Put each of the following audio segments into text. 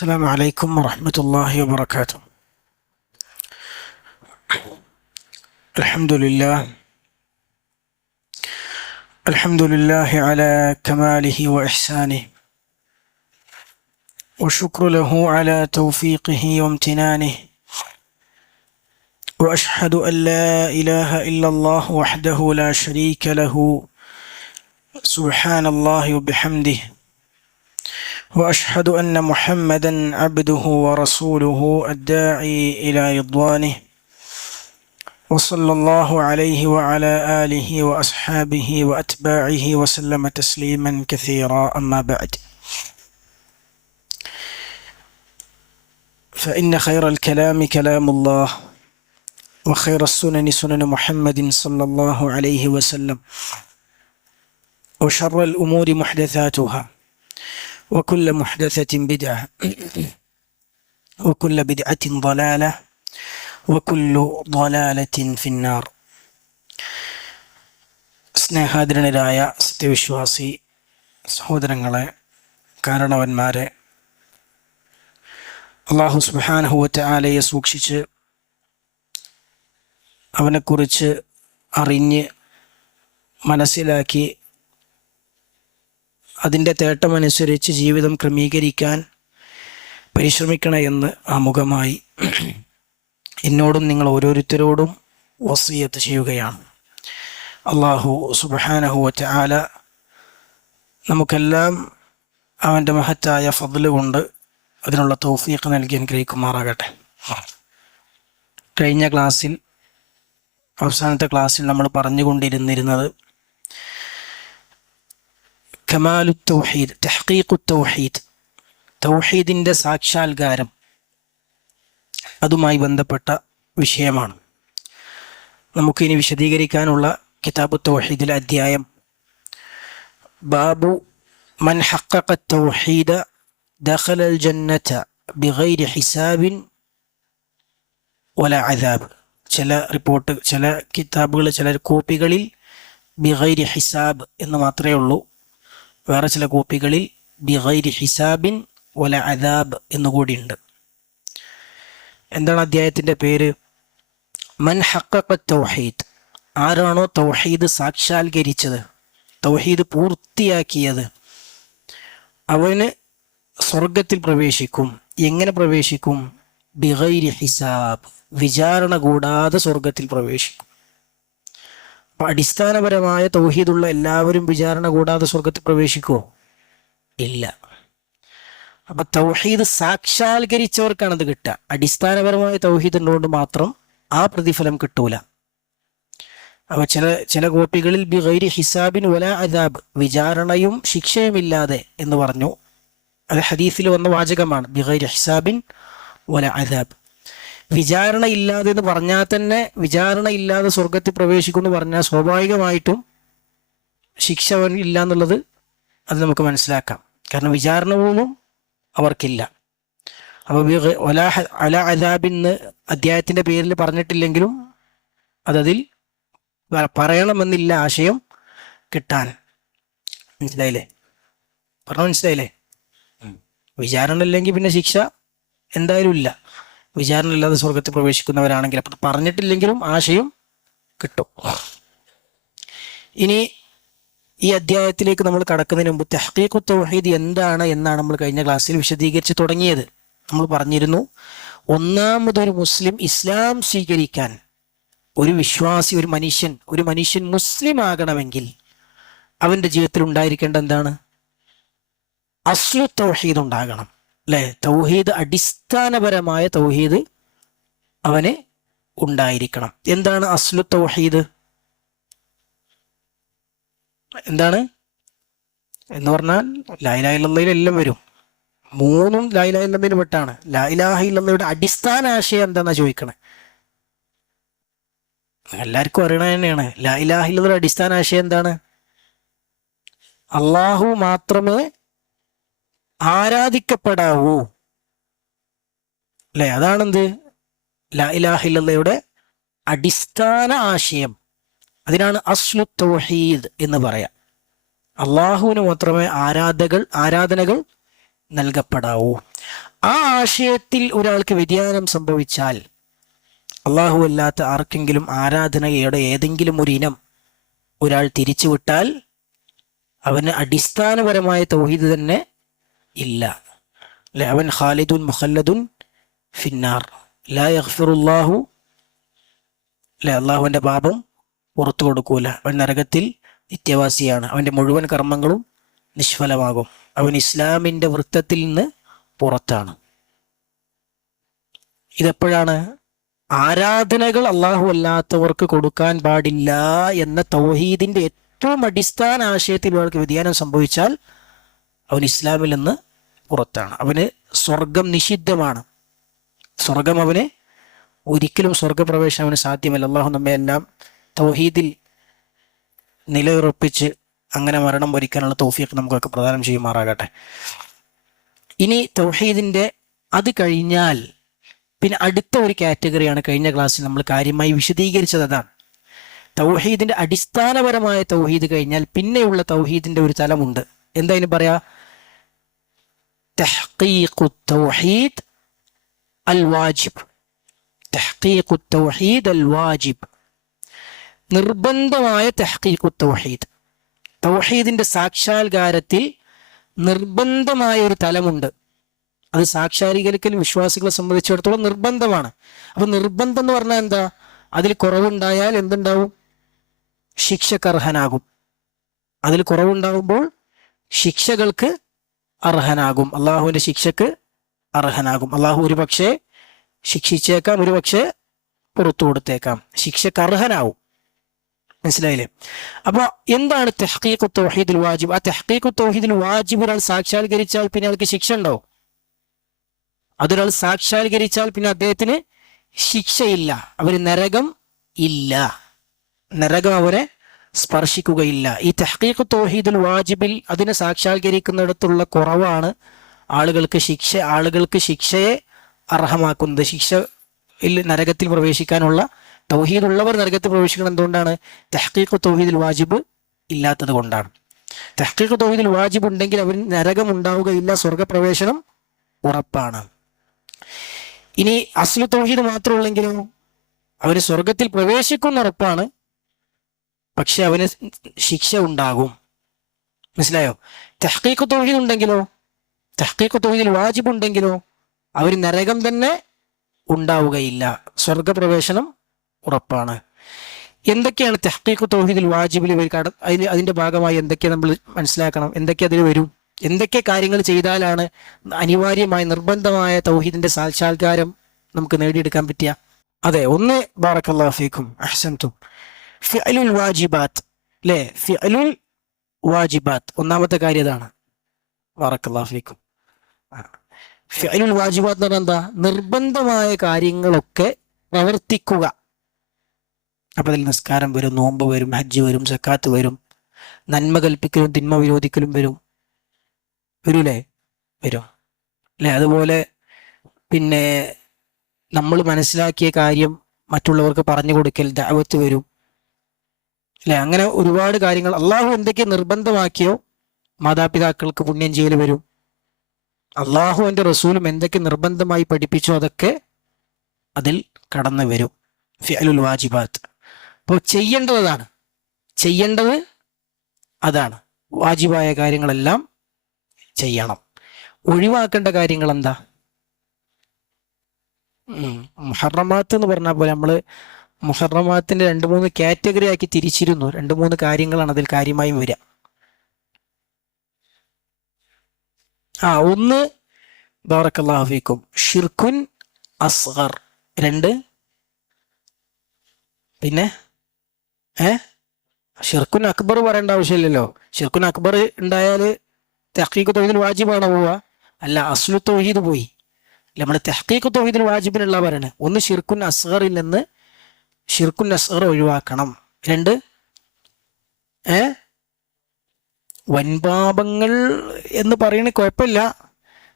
السلام عليكم ورحمة الله وبركاته. الحمد لله على كماله وإحسانه، وشكر له على توفيقه وامتنانه، وأشهد أن لا إله إلا الله وحده لا شريك له سبحان الله وبحمده، وأشهد أن محمدا عبده ورسوله الداعي إلى رضوانه، وصلى الله عليه وعلى آله وأصحابه وأتباعه وسلم تسليما كثيرا. أما بعد، فإن خير الكلام كلام الله، وخير السنن سنن محمد صلى الله عليه وسلم، وشر الأمور محدثاتها، وكل محدثة بدعة، وكل بدعة ضلالة، وكل ضلالة في النار. സ്നേഹാദരനരായ സത്യവിശ്വാസി സഹോദരങ്ങളെ, കാരണവന്മാരെ, അല്ലാഹു സുബ്ഹാനഹു വ തആലയെ സൂക്ഷിച്ച് അവനെക്കുറിച്ച് അറിഞ്ഞ് മനസ്സിലാക്കി അതിൻ്റെ തേട്ടമനുസരിച്ച് ജീവിതം ക്രമീകരിക്കാൻ പരിശ്രമിക്കണമെന്ന് ആമുഖമായി എന്നോടും നിങ്ങൾ ഓരോരുത്തരോടും വസിയത്ത് ചെയ്യുകയാണ്. അല്ലാഹു സുബ്ഹാനഹു വ തആല നമുക്കെല്ലാം അവൻ്റെ മഹത്തായ ഫദ്ല് കൊണ്ട് അതിനുള്ള തൗഫീഖ് നൽകി അനുഗ്രഹിക്കുമാറാകട്ടെ. കഴിഞ്ഞ ക്ലാസ്സിൽ, അവസാനത്തെ ക്ലാസ്സിൽ നമ്മൾ പറഞ്ഞുകൊണ്ടിരുന്നത് കമാലു തൗഹീദ്, തഹ്ഖീഖു തൗഹീദ്, തൗഹീദിൻ്റെ സാക്ഷാത്കാരം, അതുമായി ബന്ധപ്പെട്ട വിഷയമാണ്. നമുക്കിനി വിശദീകരിക്കാനുള്ള കിതാബു തൗഹീദിലെ അധ്യായം ബാബു മൻ ഹഖഖ തൗഹീദ ദഖലൽ ജന്നത ബിഗൈരി ഹിസാബിൻ വല അദാബ്. ചില കിതാബുകൾ, ചില കോപ്പികളിൽ ബിഗൈരി ഹിസാബ് എന്ന് മാത്രമേ ഉള്ളൂ. വേറെ ചില കോപ്പികളിൽ ബിഗൈരി ഹിസാബിൻ വല അദാബ് എന്നുകൂടിയുണ്ട്. എന്താണ് അധ്യായത്തിൻ്റെ പേര്? മൻ ഹഖഖ തൗഹീദ്. ആരാണോ തൗഹീദ് സാക്ഷാത്കരിച്ചത്, തൗഹീദ് പൂർത്തിയാക്കിയത്, അവന് സ്വർഗത്തിൽ പ്രവേശിക്കും. എങ്ങനെ പ്രവേശിക്കും? ബിഗൈരി ഹിസാബ്, വിചാരണ കൂടാതെ സ്വർഗത്തിൽ പ്രവേശിക്കും. അപ്പം അടിസ്ഥാനപരമായ തൗഹീദുള്ള എല്ലാവരും വിചാരണ കൂടാതെ സ്വർഗത്തിൽ പ്രവേശിക്കുമോ? ഇല്ല. അപ്പം തൗഹീദ് സാക്ഷാത്കരിച്ചവർക്കാണ് അത് കിട്ടുക. അടിസ്ഥാനപരമായ തൗഹീദ് ഉള്ളതുകൊണ്ട് മാത്രം ആ പ്രതിഫലം കിട്ടൂല. അപ്പോൾ ചില കോപ്പികളിൽ ബിഗൈരി ഹിസാബിൻ വല അദാബ്, വിചാരണയും ശിക്ഷയുമില്ലാതെ എന്ന് പറഞ്ഞു. അത് ഹദീസിൽ വന്ന വാചകമാണ്, ബിഗൈരി ഹിസാബിൻ വല അദാബ്. വിചാരണ ഇല്ലാതെ എന്ന് പറഞ്ഞാൽ തന്നെ, വിചാരണ ഇല്ലാതെ സ്വർഗത്തിൽ പ്രവേശിക്കുമെന്ന് പറഞ്ഞാൽ സ്വാഭാവികമായിട്ടും ശിക്ഷ ഇല്ല എന്നുള്ളത് അത് നമുക്ക് മനസ്സിലാക്കാം. കാരണം വിചാരണ പോലും അവർക്കില്ല. അപ്പോൾ അല അദാബിന്ന് അധ്യായത്തിൻ്റെ പേരിൽ പറഞ്ഞിട്ടില്ലെങ്കിലും അതതിൽ പറയണമെന്നില്ല, ആശയം കിട്ടാൻ. മനസ്സിലായില്ലേ? മനസ്സിലായില്ലേ? വിചാരണ ഇല്ലെങ്കിൽ പിന്നെ ശിക്ഷ എന്തായാലും ഇല്ല. വിചാരണ ഇല്ലാതെ സ്വർഗത്തിൽ പ്രവേശിക്കുന്നവരാണെങ്കിൽ അപ്പം പറഞ്ഞിട്ടില്ലെങ്കിലും ആശയം കിട്ടും. ഇനി ഈ അധ്യായത്തിലേക്ക് നമ്മൾ കടക്കുന്നതിന് മുമ്പ് തഹ്ഖീഖു തൗഹീദ് എന്താണ് എന്നാണ് നമ്മൾ കഴിഞ്ഞ ക്ലാസ്സിൽ വിശദീകരിച്ച് തുടങ്ങിയത്. നമ്മൾ പറഞ്ഞിരുന്നു, ഒന്നാമതൊരു മുസ്ലിം ഇസ്ലാം സ്വീകരിക്കാൻ, ഒരു വിശ്വാസി, ഒരു മനുഷ്യൻ മുസ്ലിം ആകണമെങ്കിൽ അവൻ്റെ ജീവിതത്തിൽ ഉണ്ടായിരിക്കേണ്ട എന്താണ്? അസ്ലു തൗഹീദ് ഉണ്ടാകണം, അല്ലേ? തൗഹീദ്, അടിസ്ഥാനപരമായ തൗഹീദ് അവന് ഉണ്ടായിരിക്കണം. എന്താണ് അസ്ലു തൗഹീദ്? എന്താണ് എന്ന് പറഞ്ഞാൽ ലാ ഇലാഹ ഇല്ലല്ലാഹയിൽ എല്ലാം വരും. മൂന്നും ലാ ഇലാഹ ഇല്ലല്ലാഹയിൽ പെട്ടാണ്. ലാ ഇലാഹ ഇല്ലല്ലാഹയുടെ അടിസ്ഥാന ആശയം എന്താണെന്നാ ചോദിക്കണേ? എല്ലാവർക്കും അറിയണ തന്നെയാണ്. ലാ ഇലാഹ ഇല്ലല്ലാഹയുടെ അടിസ്ഥാന ആശയം എന്താണ്? അള്ളാഹു മാത്രമേ ആരാധിക്കപ്പെടാവൂ, അല്ലെ? അതാണെന്ത്? ലാ ഇലാഹ ഇല്ലല്ലാഹയുടെ അടിസ്ഥാന ആശയം. അതിനാണ് അസ്ലു തൗഹീദ് എന്ന് പറയാം. അള്ളാഹുവിന് മാത്രമേ ആരാധനകൾ നൽകപ്പെടാവൂ. ആ ആശയത്തിൽ ഒരാൾക്ക് വ്യതിയാനം സംഭവിച്ചാൽ, അള്ളാഹു അല്ലാത്ത ആർക്കെങ്കിലും ആരാധനയുടെ ഏതെങ്കിലും ഒരു ഇനം ഒരാൾ തിരിച്ചുവിട്ടാൽ അവന് അടിസ്ഥാനപരമായ തൗഹീദ് തന്നെ ഇല്ല. അല്ലെ, അവൻ ഖാലിദുൻ മുഖല്ലദുൻ ഫിന്നാർ ലാ യഗ്ഫിറുല്ലാഹു, അല്ലെ, അള്ളാഹുവിന്റെ പാപം പുറത്തു കൊടുക്കൂല, അവൻ നരകത്തിൽ നിത്യവാസിയാണ്, അവന്റെ മുഴുവൻ കർമ്മങ്ങളും നിഷ്ഫലമാകും, അവൻ ഇസ്ലാമിന്റെ വൃത്തത്തിൽ നിന്ന് പുറത്താണ്. ഇതെപ്പോഴാണ്? ആരാധനകൾ അള്ളാഹു അല്ലാത്തവർക്ക് കൊടുക്കാൻ പാടില്ല എന്ന തൗഹീദിന്റെ ഏറ്റവും അടിസ്ഥാന ആശയത്തിൽ ഒരാൾക്ക് വ്യതിയാനം സംഭവിച്ചാൽ അവൻ ഇസ്ലാമിൽ നിന്ന് പുറത്താണ്, അവന് സ്വർഗം നിഷിദ്ധമാണ്, സ്വർഗം അവന് ഒരിക്കലും സ്വർഗപ്രവേശനം അവന് സാധ്യമല്ല. അള്ളാഹു നമ്മെ എല്ലാം തൗഹീദിൽ നിലയുറപ്പിച്ച് അങ്ങനെ മരണം വരിക്കാനുള്ള തൗഫീഖ് നമുക്കൊക്കെ പ്രദാനം ചെയ്യുമാറാകട്ടെ. ഇനി തൗഹീദിന്റെ അത് കഴിഞ്ഞാൽ പിന്നെ അടുത്ത ഒരു കാറ്റഗറിയാണ് കഴിഞ്ഞ ക്ലാസ്സിൽ നമ്മൾ കാര്യമായി വിശദീകരിച്ചത്. അതാണ് തൗഹീദിന്റെ അടിസ്ഥാനപരമായ തൗഹീദ് കഴിഞ്ഞാൽ പിന്നെയുള്ള തൗഹീദിന്റെ ഒരു തലമുണ്ട്. എന്താ ഇതിന് പറയാ? തഹ്ഖീഖു തൗഹീദ് അൽ വാജിബ്. തഹ്ഖീഖു തൗഹീദ് അൽ വാജിബ്, നിർബന്ധമായ തഹ്ഖീഖു തൗഹീദ്. തൗഹീദിന്റെ സാക്ഷാത്കാരത്തിൽ നിർബന്ധമായ ഒരു തലമുണ്ട്. അത് സാക്ഷാത്കരിക്കൽ വിശ്വാസികളെ സംബന്ധിച്ചിടത്തോളം നിർബന്ധമാണ്. അപ്പൊ നിർബന്ധം എന്ന് പറഞ്ഞാൽ എന്താ? അതിൽ കുറവുണ്ടായാൽ എന്തുണ്ടാവും? ശിക്ഷക്ക് അർഹനാകും. അതിൽ കുറവുണ്ടാകുമ്പോൾ ശിക്ഷകൾക്ക് അർഹനാകും, അള്ളാഹുവിന്റെ ശിക്ഷക്ക് അർഹനാകും. അള്ളാഹു ഒരു പക്ഷേ ശിക്ഷിച്ചേക്കാം, ഒരു പക്ഷേ പുറത്തു കൊടുത്തേക്കാം, ശിക്ഷക്ക് അർഹനാവും. മനസ്സിലായില്ലേ? അപ്പൊ എന്താണ് തഹ്ഖീഖു തൗഹീദുൽ വാജിബ്? ആ തഹ്ഖീഖു തൗഹീദുൽ വാജിബ് ഒരാൾ സാക്ഷാത്കരിച്ചാൽ പിന്നെ അയാൾക്ക് ശിക്ഷ ഉണ്ടോ? അതൊരാൾ സാക്ഷാത്കരിച്ചാൽ പിന്നെ അദ്ദേഹത്തിന് ശിക്ഷയില്ല, അവര് നരകം ഇല്ല, നരകം അവരെ സ്പർശിക്കുകയില്ല. ഈ തഹ്ഖീഖു തൗഹീദുൽ വാജിബിൽ അതിനെ സാക്ഷാത്കരിക്കുന്നിടത്തുള്ള കുറവാണ് ആളുകൾക്ക് ശിക്ഷയെ അർഹമാക്കുന്നത്. ശിക്ഷയിൽ നരകത്തിൽ പ്രവേശിക്കാനുള്ള തൗഹീദുള്ളവർ നരകത്തിൽ പ്രവേശിക്കണം. എന്തുകൊണ്ടാണ്? തഹ്ഖീഖു തൗഹീദുൽ വാജിബ് ഇല്ലാത്തത് കൊണ്ടാണ്. തഹ്ഖീഖു തൗഹീദുൽ വാജിബ് ഉണ്ടെങ്കിൽ അവന് നരകം ഉണ്ടാവുകയില്ല, സ്വർഗപ്രവേശനം ഉറപ്പാണ്. ഇനി അസ്ലു തൗഹീദ് മാത്രമുള്ളെങ്കിലും അവന് സ്വർഗത്തിൽ പ്രവേശിക്കുന്ന ഉറപ്പാണ്, പക്ഷെ അവന് ശിക്ഷ ഉണ്ടാകും. മനസ്സിലായോ? തഹ്ഖീഖു തൗഹീദ് ഉണ്ടെങ്കിലോ, തഹ്ഖീഖു തൗഹീദുൽ വാജിബ് ഉണ്ടെങ്കിലോ അവന് നരകം തന്നെ ഉണ്ടാവുകയില്ല, സ്വർഗപ്രവേശനം ഉറപ്പാണ്. എന്തൊക്കെയാണ് തഹ്ഖീഖു തൗഹീദുൽ വാജിബിൽ അതിന്റെ ഭാഗമായി എന്തൊക്കെ നമ്മൾ മനസ്സിലാക്കണം? എന്തൊക്കെ അതിൽ വരും? എന്തൊക്കെ കാര്യങ്ങൾ ചെയ്താലാണ് അനിവാര്യമായ നിർബന്ധമായ തൗഹീദിന്റെ സാക്ഷാത്കാരം നമുക്ക് നേടിയെടുക്കാൻ പറ്റിയ? അതെ, ഒന്ന് ബാറക്കല്ലാഹു ഫീക്കും, അഹ്സൻതും, ഫിഅലുൽ വാജിബാത്ത്. അല്ലേ, ഫിഅലുൽ വാജിബാത്ത് ഒന്നാമത്തെ കാര്യം അതാണ്. ബാറക്കല്ലാഹു ഫീക്കും. ഫിഅലുൽ വാജിബാത്ത് എന്ന് പറഞ്ഞാൽ എന്താ? നിർബന്ധമായ കാര്യങ്ങളൊക്കെ പ്രവർത്തിക്കുക. അപ്പൊ അതിൽ നിസ്കാരം വരും, നോമ്പ് വരും, ഹജ്ജ് വരും, സക്കാത്ത് വരും, നന്മ കൽപ്പിക്കലും തിന്മ വിരോധിക്കലും വരൂലേ? വരും അല്ലെ? അതുപോലെ പിന്നെ നമ്മൾ മനസ്സിലാക്കിയ കാര്യം മറ്റുള്ളവർക്ക് പറഞ്ഞു കൊടുക്കൽ, ദഅവത്ത് വരും അല്ലെ? അങ്ങനെ ഒരുപാട് കാര്യങ്ങൾ അള്ളാഹു എന്തൊക്കെ നിർബന്ധമാക്കിയോ, മാതാപിതാക്കൾക്ക് പുണ്യം ചെയ്യൽ വരും. അള്ളാഹു എൻ്റെ റസൂലും എന്തൊക്കെ നിർബന്ധമായി പഠിപ്പിച്ചോ അതൊക്കെ അതിൽ കടന്നു വരും. ഫിഅലുൽ വാജിബാത്ത്. അപ്പോൾ ചെയ്യേണ്ടത് അതാണ്. വാജിബായ കാര്യങ്ങളെല്ലാം ചെയ്യണം. ഒഴിവാക്കേണ്ട കാര്യങ്ങൾ എന്താ? മുഹറമാത്ത് എന്ന് പറഞ്ഞ പോലെ നമ്മള് മുഹറമാത്തിന്റെ 2-3 കാറ്റഗറി ആക്കി തിരിച്ചിരുന്നു. 2-3 കാര്യങ്ങളാണ് അതിൽ കാര്യമായും വരിക. ഒന്ന് ബാറക്കല്ലാഹു ഫീക്കും ഷിർക്കുൻ അസ്ഗർ. 2 പിന്നെ ഷിർക്കുൻ അക്ബർ പറയേണ്ട ആവശ്യമില്ലല്ലോ. ഷിർക്കുൻ അക്ബർ ഉണ്ടായാൽ തഹ്ഖീഖു തൗഹീദുൽ വാജിബാണ് പോവുക? അല്ല, അസ്ലു തൗഹീദ് പോയി. നമ്മൾ തഹ്ഖീഖു തൗഹീദുൽ വാജിബിനുള്ള പറയണേ. ഒന്ന് ഷിർക്കുൻ അസ്ഗറിൽ നിന്ന് ഷിർക്കുൻ അസ്ഗർ ഒഴിവാക്കണം. 2 വൻപാപങ്ങൾ എന്ന് പറയണ കുഴപ്പമില്ല,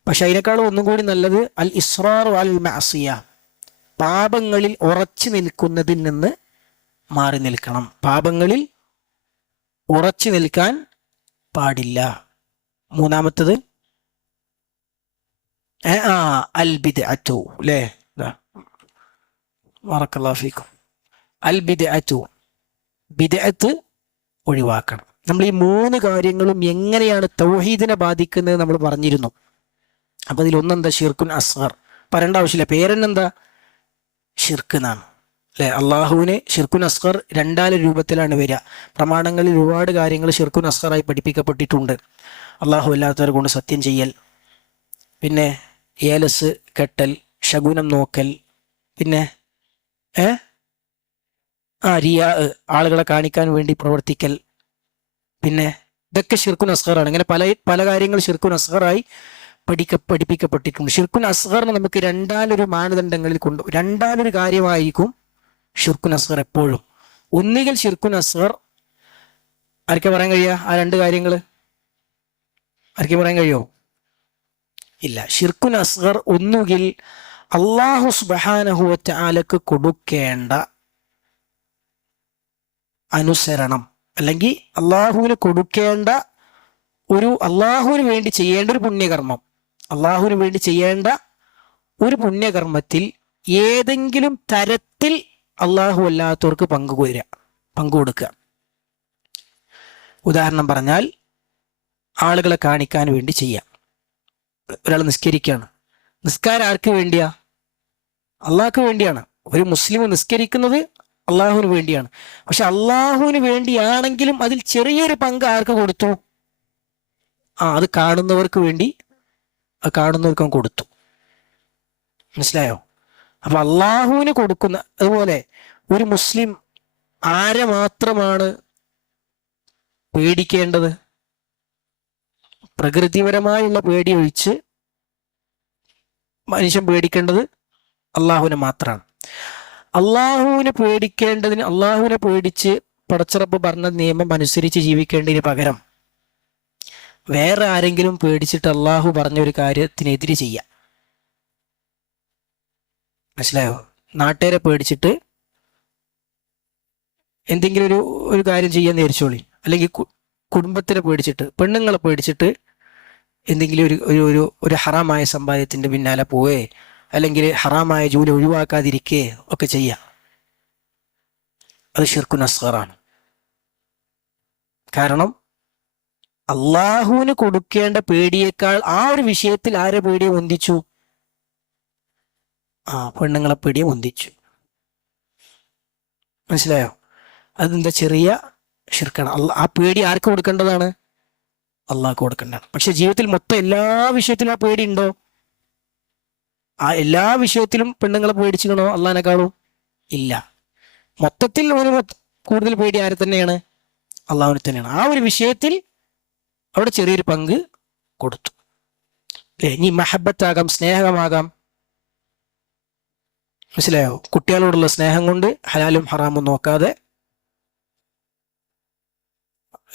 പക്ഷെ അതിനേക്കാളും ഒന്നും കൂടി നല്ലത് അൽ ഇസ്റാർ അൽ മഅസിയ, പാപങ്ങളിൽ ഉറച്ചു നിൽക്കുന്നതിൽ നിന്ന് മാറി നിൽക്കണം. പാപങ്ങളിൽ ഉറച്ചു നിൽക്കാൻ പാടില്ല. മൂന്നാമത്തത് അൽ ബിദ്അത്തു അല്ലേ? ബറക്കല്ലാഹു ഫീക്കും. അൽ ബിദ്അത്തു, ബിദ്അത്ത് ഒഴിവാക്കണം. നമ്മൾ ഈ മൂന്ന് കാര്യങ്ങളും എങ്ങനെയാണ് തൗഹീദിനെ ബാധിക്കുന്നത് നമ്മൾ പറഞ്ഞിരുന്നു. അപ്പൊ അതിലൊന്നെന്താ? ഷിർക്കുൻ അസ്ഗർ. പറയേണ്ട ആവശ്യമില്ല, പേരെന്നെന്താ? ഷിർക്ക് എന്നാണ് അല്ലെ? അള്ളാഹുവിന് ഷിർക്കുൻ അസ്ഗർ രണ്ടാല് രൂപത്തിലാണ് വരിക. പ്രമാണങ്ങളിൽ ഒരുപാട് കാര്യങ്ങൾ ഷിർക്കുൻ അസ്ഗറായി പഠിപ്പിക്കപ്പെട്ടിട്ടുണ്ട്. അള്ളാഹു അല്ലാത്തവരെ കൊണ്ട് സത്യം ചെയ്യൽ, പിന്നെ ഏലസ് കെട്ടൽ, ശകുനം നോക്കൽ, പിന്നെ റിയാ, ആളുകളെ കാണിക്കാൻ വേണ്ടി പ്രവർത്തിക്കൽ, പിന്നെ ഇതൊക്കെ ഷിർക്കുൻ അസ്ഗറാണ്. ഇങ്ങനെ പല പല കാര്യങ്ങൾ ഷിർക്കുൻ അസ്ഗറായി പഠിപ്പിക്കപ്പെട്ടിട്ടുണ്ട്. ഷിർക്കുൻ അസ്ഗറിനെ നമുക്ക് രണ്ടാലൊരു മാനദണ്ഡങ്ങളിൽ രണ്ടാലൊരു കാര്യമായിരിക്കും ഷിർക്കുൻ അസ്ഗർ എപ്പോഴും. ഒന്നുകിൽ ഷിർക്കുൻ അസ്ഗർ ആർക്കെ പറയാൻ കഴിയുക? ആ രണ്ട് കാര്യങ്ങൾ ആർക്കെ പറയാൻ കഴിയുമോ? ഇല്ല. ഷിർക്കുൻ അസ്ഗർ ഒന്നുകിൽ അല്ലാഹു സുബ്ഹാനഹു വ തആലക്ക് കൊടുക്കേണ്ട അനുസരണം, അല്ലെങ്കിൽ അള്ളാഹുവിന് കൊടുക്കേണ്ട അള്ളാഹുവിന് വേണ്ടി ചെയ്യേണ്ട ഒരു പുണ്യകർമ്മം, അള്ളാഹുവിന് വേണ്ടി ചെയ്യേണ്ട ഒരു പുണ്യകർമ്മത്തിൽ ഏതെങ്കിലും തരത്തിൽ അള്ളാഹു അല്ലാത്തവർക്ക് പങ്കുകൊടുക്കുക. ഉദാഹരണം പറഞ്ഞാൽ, ആളുകളെ കാണിക്കാൻ വേണ്ടി ചെയ്യാം. ഒരാൾ നിസ്കരിക്കുകയാണ്, നിസ്കാരം ആർക്ക് വേണ്ടിയാ? അള്ളാഹ്ക്ക് വേണ്ടിയാണ്. ഒരു മുസ്ലിം നിസ്കരിക്കുന്നത് അള്ളാഹുവിന് വേണ്ടിയാണ്. പക്ഷെ അള്ളാഹുവിന് വേണ്ടിയാണെങ്കിലും അതിൽ ചെറിയൊരു പങ്ക് ആർക്ക് കൊടുത്തു? അത് കാണുന്നവർക്ക് വേണ്ടി, കാണുന്നവർക്കും കൊടുത്തു. മനസ്സിലായോ? അപ്പൊ അള്ളാഹുവിന് കൊടുക്കുന്ന, അതുപോലെ ഒരു മുസ്ലിം ആരെ മാത്രമാണ് പേടിക്കേണ്ടത്? പ്രകൃതിപരമായുള്ള പേടി ഒഴിച്ച് മനുഷ്യൻ പേടിക്കേണ്ടത് അള്ളാഹുവിനെ മാത്രമാണ്. അള്ളാഹുവിനെ പേടിക്കേണ്ടതിന്, അള്ളാഹുവിനെ പേടിച്ച് പടച്ചറപ്പ് പറഞ്ഞ നിയമം അനുസരിച്ച് ജീവിക്കേണ്ടതിന് പകരം വേറെ ആരെങ്കിലും പേടിച്ചിട്ട് അള്ളാഹു പറഞ്ഞ ഒരു കാര്യത്തിനെതിരെ ചെയ്യാം. മനസ്സിലായോ? നാട്ടുകാരെ പേടിച്ചിട്ട് എന്തെങ്കിലും ഒരു കാര്യം ചെയ്യാൻ നേരിച്ചോളി, അല്ലെങ്കിൽ കുടുംബത്തിനെ പേടിച്ചിട്ട്, പെണ്ണുങ്ങളെ പേടിച്ചിട്ട് എന്തെങ്കിലും ഒരു ഹറാമായ സമ്പാദ്യത്തിന്റെ പിന്നാലെ പോവേ, അല്ലെങ്കിൽ ഹറാമായ ജോലി ഒഴിവാക്കാതിരിക്കേ ഒക്കെ ചെയ്യാം. അത് ഷിർക്കുൻ അസ്ഗറാണ്. കാരണം അള്ളാഹുവിന് കൊടുക്കേണ്ട പേടിയേക്കാൾ ആ ഒരു വിഷയത്തിൽ ആരെ പേടിയെ ഒന്നിച്ചു? പെണ്ണുങ്ങളെ പേടിയെ ഒന്നിച്ചു. മനസ്സിലായോ? അതെന്താ? ചെറിയ ഷിർക്കാണ്. ആ പേടി ആർക്ക് കൊടുക്കേണ്ടതാണ്? അള്ളാഹ്ക്ക് കൊടുക്കേണ്ടതാണ്. പക്ഷെ ജീവിതത്തിൽ മൊത്തം എല്ലാ വിഷയത്തിലും ആ പേടി ഉണ്ടോ? ആ എല്ലാ വിഷയത്തിലും പെണ്ണുങ്ങളെ പേടിച്ചിക്കണോ അള്ളാഹിനെക്കാളും? ഇല്ല. മൊത്തത്തിൽ കൂടുതൽ പേടി ആരെ തന്നെയാണ്? അള്ളാഹുവിനെ തന്നെയാണ്. ആ ഒരു വിഷയത്തിൽ അവിടെ ചെറിയൊരു പങ്ക് കൊടുത്തു. ഇനി മഹബത്താകാം, സ്നേഹമാകാം. മനസ്സിലായോ? കുട്ടികളോടുള്ള സ്നേഹം കൊണ്ട് ഹലാലും ഹറാമും നോക്കാതെ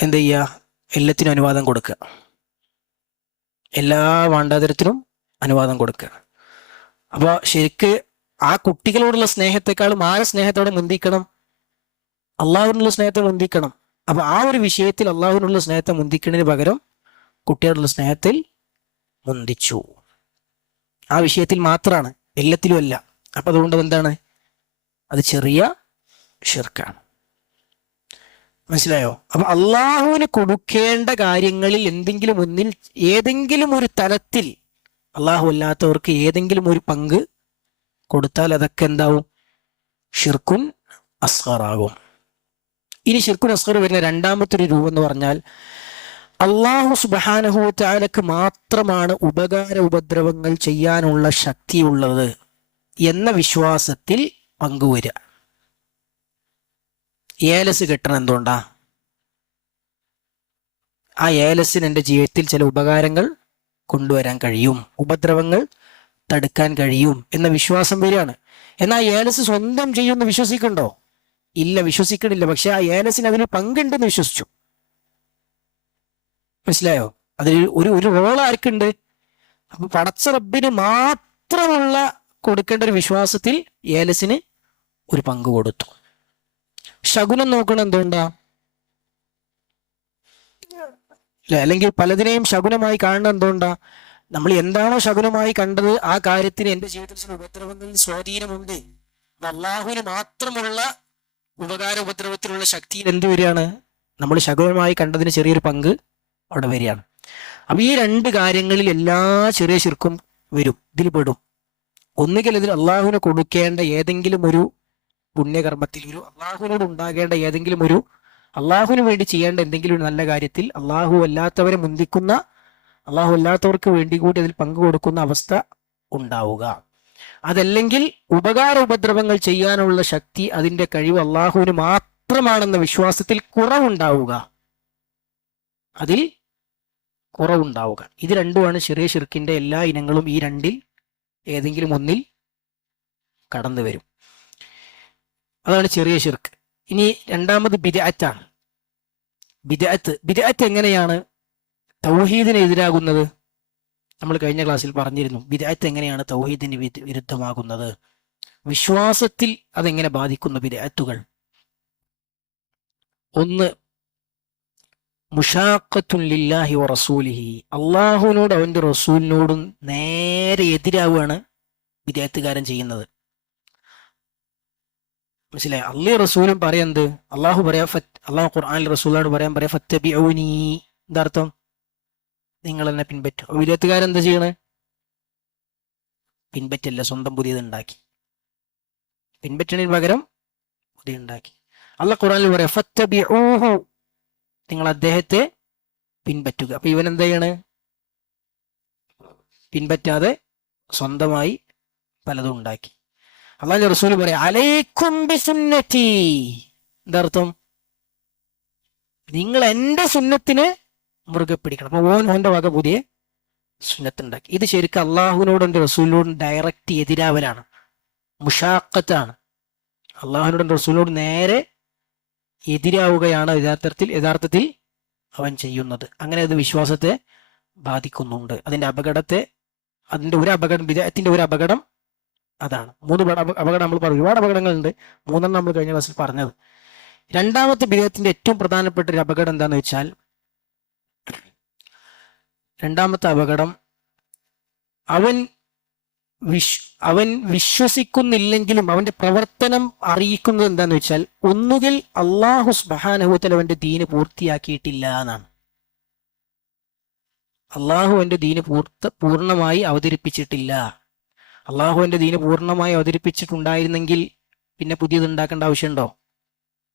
എന്ത് ചെയ്യുക? എല്ലാത്തിനും അനുവാദം കൊടുക്കുക. എല്ലാ വാണ്ടാതരത്തിനും അനുവാദം കൊടുക്കുക. അപ്പൊ ശരിക്ക് ആ കുട്ടികളോടുള്ള സ്നേഹത്തെക്കാളും ആരെ സ്നേഹത്തോടെ മുന്തിക്കണം? അള്ളാഹുവിനുള്ള സ്നേഹത്തെ മുന്തിക്കണം. അപ്പൊ ആ ഒരു വിഷയത്തിൽ അള്ളാഹുവിനുള്ള സ്നേഹത്തെ മുന്തിക്കുന്നതിന് പകരം കുട്ടികളുടെ സ്നേഹത്തിൽ മുന്തിച്ചു. ആ വിഷയത്തിൽ മാത്രമാണ്, എല്ലാത്തിലും അല്ല. അപ്പൊ അതുകൊണ്ട് എന്താണ്? അത് ചെറിയ ഷിർക്കാണ്. മനസ്സിലായോ? അപ്പൊ അള്ളാഹുവിന് കൊടുക്കേണ്ട കാര്യങ്ങളിൽ ഏതെങ്കിലും ഒരു തലത്തിൽ അള്ളാഹു അല്ലാത്തവർക്ക് ഏതെങ്കിലും ഒരു പങ്ക് കൊടുത്താൽ അതൊക്കെ എന്താവും? ഷിർക്കുൻ അസ്ഗറാകും. ഇനി ഷിർക്കുൻ അസ്ഗർ വരുന്ന രണ്ടാമത്തെ ഒരു രൂപം എന്ന് പറഞ്ഞാൽ, അള്ളാഹു സുബ്ഹാനഹു വ തആലക്ക് മാത്രമാണ് ഉപദ്രവങ്ങൾ ചെയ്യാനുള്ള ശക്തിയുള്ളത് എന്ന വിശ്വാസത്തിൽ പങ്കുവരിക. ഏലസ് കെട്ടണം എന്തുകൊണ്ടാ? ആ ഏലസിന് എൻ്റെ ജീവിതത്തിൽ ചില ഉപകാരങ്ങൾ കൊണ്ടുവരാൻ കഴിയും, ഉപദ്രവങ്ങൾ തടുക്കാൻ കഴിയും എന്ന വിശ്വാസം വരികയാണ്. എന്നാൽ ഏലസ് സ്വന്തം ചെയ്യുമെന്ന് വിശ്വസിക്കണ്ടോ? ഇല്ല, വിശ്വസിക്കണില്ല. പക്ഷെ ആ ഏലസിന് അതിന് പങ്കുണ്ടെന്ന് വിശ്വസിച്ചു. മനസ്സിലായോ? അതിൽ ഒരു റോൾ ആർക്കുണ്ട്? അപ്പൊ പടച്ച റബ്ബിന് മാത്രമുള്ള കൊടുക്കേണ്ട ഒരു വിശ്വാസത്തിൽ ഏലസിന് ഒരു പങ്ക് കൊടുത്തു. ശകുനം നോക്കണം എന്തുകൊണ്ടാ? അല്ലെങ്കിൽ പലതിനെയും ശകുനമായി കാണണം എന്തുകൊണ്ടാ? നമ്മൾ എന്താണോ ശകുനമായി കണ്ടത് ആ കാര്യത്തിന് എന്റെ ജീവിതത്തിൽ ചില ഉപദ്രവങ്ങളിൽ സ്വാധീനമുണ്ട്. അള്ളാഹുവിന് മാത്രമുള്ള ഉപകാര ഉപദ്രവത്തിലുള്ള ശക്തിയിൽ എന്ത് വരികയാണ്? നമ്മൾ ശകുനമായി കണ്ടതിന് ചെറിയൊരു പങ്ക് അവിടെ വരികയാണ്. അപ്പൊ ഈ രണ്ട് കാര്യങ്ങളിൽ എല്ലാ ചെറിയ ശിർക്കും വരും, ഇതിൽ പെടും. ഒന്നുകിൽ ഇതിൽ അള്ളാഹുവിന് കൊടുക്കേണ്ട ഏതെങ്കിലും ഒരു പുണ്യകർമ്മത്തിൽ, ഒരു അള്ളാഹുവിനോട് ഉണ്ടാകേണ്ട ഏതെങ്കിലും ഒരു, അള്ളാഹുവിന് വേണ്ടി ചെയ്യേണ്ട എന്തെങ്കിലും ഒരു നല്ല കാര്യത്തിൽ അള്ളാഹു അല്ലാത്തവരെ മുന്തിക്കുന്ന, അള്ളാഹു അല്ലാത്തവർക്ക് വേണ്ടി കൂടി അതിൽ പങ്കു കൊടുക്കുന്ന അവസ്ഥ ഉണ്ടാവുക. അതല്ലെങ്കിൽ ഉപകാര ഉപദ്രവങ്ങൾ ചെയ്യാനുള്ള ശക്തി, അതിന്റെ കഴിവ് അള്ളാഹുവിന് മാത്രമാണെന്ന വിശ്വാസത്തിൽ കുറവുണ്ടാവുക, അതിൽ കുറവുണ്ടാവുക. ഇത് രണ്ടുമാണ് ചെറിയ ശിർക്കിന്റെ എല്ലാ ഇനങ്ങളും. ഈ രണ്ടിൽ ഏതെങ്കിലും ഒന്നിൽ കടന്നു വരും. അതാണ് ചെറിയ ശിർക്ക്. ഇനി രണ്ടാമത് ബിദ്അത്താണ്. ബിദ്അത്ത് എങ്ങനെയാണ് തൗഹീദിന് എതിരാകുന്നത്? നമ്മൾ കഴിഞ്ഞ ക്ലാസ്സിൽ പറഞ്ഞിരുന്നു. ബിദ്അത്ത് എങ്ങനെയാണ് തൗഹീദിന് വിരുദ്ധമാകുന്നത്, വിശ്വാസത്തിൽ അതെങ്ങനെ ബാധിക്കുന്നു ബിദ്അത്തുകൾ? ഒന്ന്, മുശാഖത്തുൻ ലില്ലാഹി വ റസൂലിഹി, അള്ളാഹുവിനോട് അവന്റെ റസൂലിനോടും നേരെ എതിരാവുകയാണ് ബിദ്അത്തുകാരൻ ചെയ്യുന്നത്. മനസ്സിലായി? അള്ളി റസൂലും പറയുന്നത്, അള്ളാഹു പറയാ, അള്ളാഹു ഖുർആനിൽ റസൂലിനോട് പറയാ ഫത്തബിഊനി, എന്താ അർത്ഥം? നിങ്ങൾ എന്നെ പിൻപറ്റും. ബിദ്അത്തുകാരൻ എന്താ ചെയ്യണേ? പിൻപറ്റല്ല, സ്വന്തം പുതിയത് ഉണ്ടാക്കി. പിൻപറ്റണതിന് പകരം പുതിയ ഉണ്ടാക്കി. അള്ളാഹ് ഖുർആനിൽ പറയാ ഫത്തബിഊഹു, നിങ്ങൾ അദ്ദേഹത്തെ പിൻപറ്റുക. അപ്പൊ ഇവൻ എന്താ ചെയ്യണേ? പിൻപറ്റാതെ സ്വന്തമായി പലതും ഉണ്ടാക്കി. അള്ളാഹുവിന്റെ റസൂൽ പറയാം അലൈക്കും ബിസുന്നതി, എന്താ അർത്ഥം? നിങ്ങൾ എന്റെ സുന്നത്തിനെ മുറുകെ പിടിക്കണം. അപ്പൊ ഓന്റെ വക പുതിയ സുന്നത്ത് ഉണ്ടാക്കി. ഇത് ശരിക്കും അള്ളാഹുവിനോടും എന്റെ റസൂലിനോടും ഡയറക്റ്റ് എതിരാവലാണ്, മുഷാഖത്താണ്. അള്ളാഹുവിനോടും റസൂലിനോട് നേരെ എതിരാവുകയാണ് യഥാർത്ഥത്തിൽ അവൻ ചെയ്യുന്നത്. അങ്ങനെ അത് വിശ്വാസത്തെ ബാധിക്കുന്നുണ്ട്. അതിന്റെ അപകടത്തെ, അതിന്റെ ഒരു അപകടം, ബിദ്അത്തിന്റെ ഒരു അപകടം അതാണ്. 3 അപകടം നമ്മൾ പറഞ്ഞു. ഒരുപാട് അപകടങ്ങളുണ്ട്, 3 നമ്മൾ കഴിഞ്ഞ ക്ലാസ്സിൽ പറഞ്ഞത്. രണ്ടാമത്തെ ബിദ്അത്തിന്റെ ഏറ്റവും പ്രധാനപ്പെട്ട ഒരു അപകടം എന്താന്ന് വെച്ചാൽ, രണ്ടാമത്തെ അപകടം, അവൻ വിശ്വസിക്കുന്നില്ലെങ്കിലും അവന്റെ പ്രവർത്തനം അറിയിക്കുന്നത് എന്താന്ന് വെച്ചാൽ, ഒന്നുകിൽ അല്ലാഹു സുബ്ഹാനഹു വ തആല അവന്റെ ദീന് പൂർത്തിയാക്കിയിട്ടില്ല എന്നാണ്. അള്ളാഹു അവന്റെ ദീന് പൂർണ്ണമായി അവതരിപ്പിച്ചിട്ടില്ല. അള്ളാഹുവിന്റെ ദീന് പൂർണ്ണമായി അവതരിപ്പിച്ചിട്ടുണ്ടായിരുന്നെങ്കിൽ പിന്നെ പുതിയത് ഉണ്ടാക്കേണ്ട ആവശ്യമുണ്ടോ?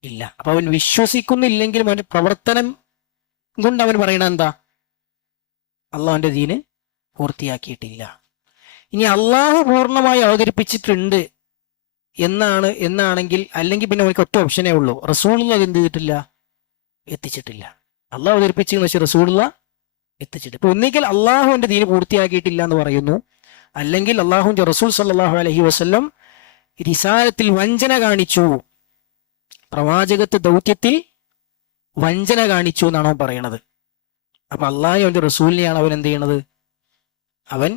ഇല്ല. അപ്പൊ അവൻ വിശ്വസിക്കുന്നില്ലെങ്കിലും അവന്റെ പ്രവർത്തനം കൊണ്ട് അവൻ പറയണ എന്താ? അള്ളാഹുവിന്റെ ദീന് പൂർത്തിയാക്കിയിട്ടില്ല. ഇനി അള്ളാഹു പൂർണ്ണമായി അവതരിപ്പിച്ചിട്ടുണ്ട് എന്നാണെങ്കിൽ, അല്ലെങ്കിൽ പിന്നെ അവർക്ക് ഒറ്റ ഓപ്ഷനേ ഉള്ളൂ, റസൂലുള്ള അത് എന്ത് ചെയ്തിട്ടില്ല? എത്തിച്ചിട്ടില്ല. അള്ളാഹു അവതരിപ്പിച്ചെന്ന് വെച്ചാൽ റസൂലുള്ള എത്തിച്ചിട്ട്. ഇപ്പൊ ഒന്നുകിൽ അള്ളാഹുവിന്റെ ദീന് പൂർത്തിയാക്കിയിട്ടില്ല എന്ന് പറയുന്നു, അല്ലെങ്കിൽ അള്ളാഹുവിന്റെ റസൂൽ സല്ലല്ലാഹു അലൈഹി വസല്ലം റിസാലത്തിൽ വഞ്ചന കാണിച്ചു, പ്രവാചകത്വ ദൗത്യത്തിൽ വഞ്ചന കാണിച്ചു എന്നാണോ പറയണത്. അപ്പൊ അള്ളാഹു അവന്റെ റസൂലിനെയാണ് അവൻ എന്ത് ചെയ്യണത്? അവൻ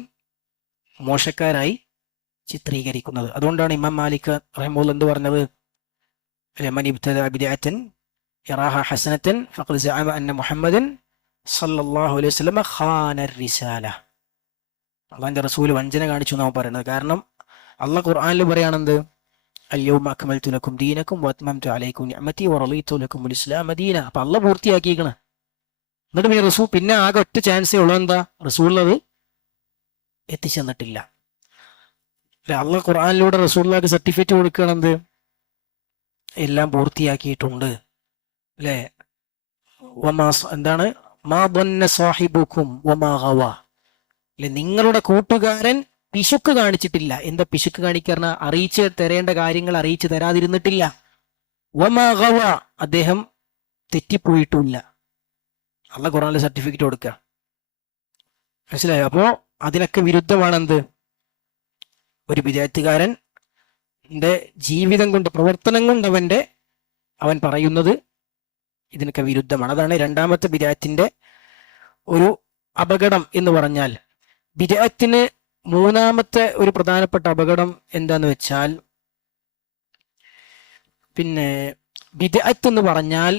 മോശക്കാരായി ചിത്രീകരിക്കുന്നത്. അതുകൊണ്ടാണ് ഇമാം മാലിക് റഹിമഹുല്ലാഹ് എന്ത് പറഞ്ഞത്? മൻ ഇബ്തദഅ ബിദ്അതൻ യറാഹ ഹസനതൻ ഫഖദ് സഅമ അന്ന മുഹമ്മദൻ സല്ലല്ലാഹു അലൈഹി വസല്ലം ഖാന റിസാല. അള്ളാഹിന്റെ റസൂൽ വഞ്ചന കാണിച്ചു എന്നാണ് പറയുന്നത്. കാരണം അള്ളാഹ് ഖുർആനിൽ പറയാണെന്ത്? അൽയൗമ അക്മൽതു ലക്കും ദീനക്കും വഅത്മംതു അലൈക്കും നിഅമതി വറളീതു ലക്കുമുൽ ഇസ്ലാമ ദീന. അപ്പൊ അള്ളാഹ് പൂർത്തിയാക്കിയിരിക്കണ. എന്നിട്ട് പിന്നെ റസൂൽ, പിന്നെ ആകെ ഒറ്റ ചാൻസേ ഉള്ളൂ, എന്താ? റസൂൽ അത് എത്തിച്ചു തന്നിട്ടില്ല. അള്ളാഹ് ഖുർആനിലൂടെ റസൂലുള്ളാഹിക്ക് സർട്ടിഫിക്കറ്റ് കൊടുക്കണത് എല്ലാം പൂർത്തിയാക്കിയിട്ടുണ്ട്, അല്ലെ? എന്താണ്? മാ ദന്ന സാഹിബുക്കും വമാ ഗവ, അല്ലെ? നിങ്ങളുടെ കൂട്ടുകാരൻ പിശുക്ക് കാണിച്ചിട്ടില്ല. എന്താ പിശുക്ക് കാണിക്കാറ? അറിയിച്ച് തരേണ്ട കാര്യങ്ങൾ അറിയിച്ചു തരാതിരുന്നിട്ടില്ല. വമാ ഗവ, അദ്ദേഹം തെറ്റിപ്പോയിട്ടില്ല. അള്ളാഹ് ഖുർആനിൽ സർട്ടിഫിക്കറ്റ് കൊടുക്കുക. മനസ്സിലായോ? അപ്പോ അതിനൊക്കെ വിരുദ്ധമാണെന്ത്? ഒരു ബിദ്അത്തുകാരന്റെ ജീവിതം കൊണ്ട്, പ്രവർത്തനം കൊണ്ട് അവൻ പറയുന്നത് ഇതിനൊക്കെ വിരുദ്ധമാണ്. അതാണ് രണ്ടാമത്തെ ബിദ്അത്തിന്റെ ഒരു അപകടം എന്ന് പറഞ്ഞാൽ. ബിദ്അത്തിന് മൂന്നാമത്തെ ഒരു പ്രധാനപ്പെട്ട അപകടം എന്താന്ന് വെച്ചാൽ, പിന്നെ ബിദ്അത്ത് എന്ന് പറഞ്ഞാൽ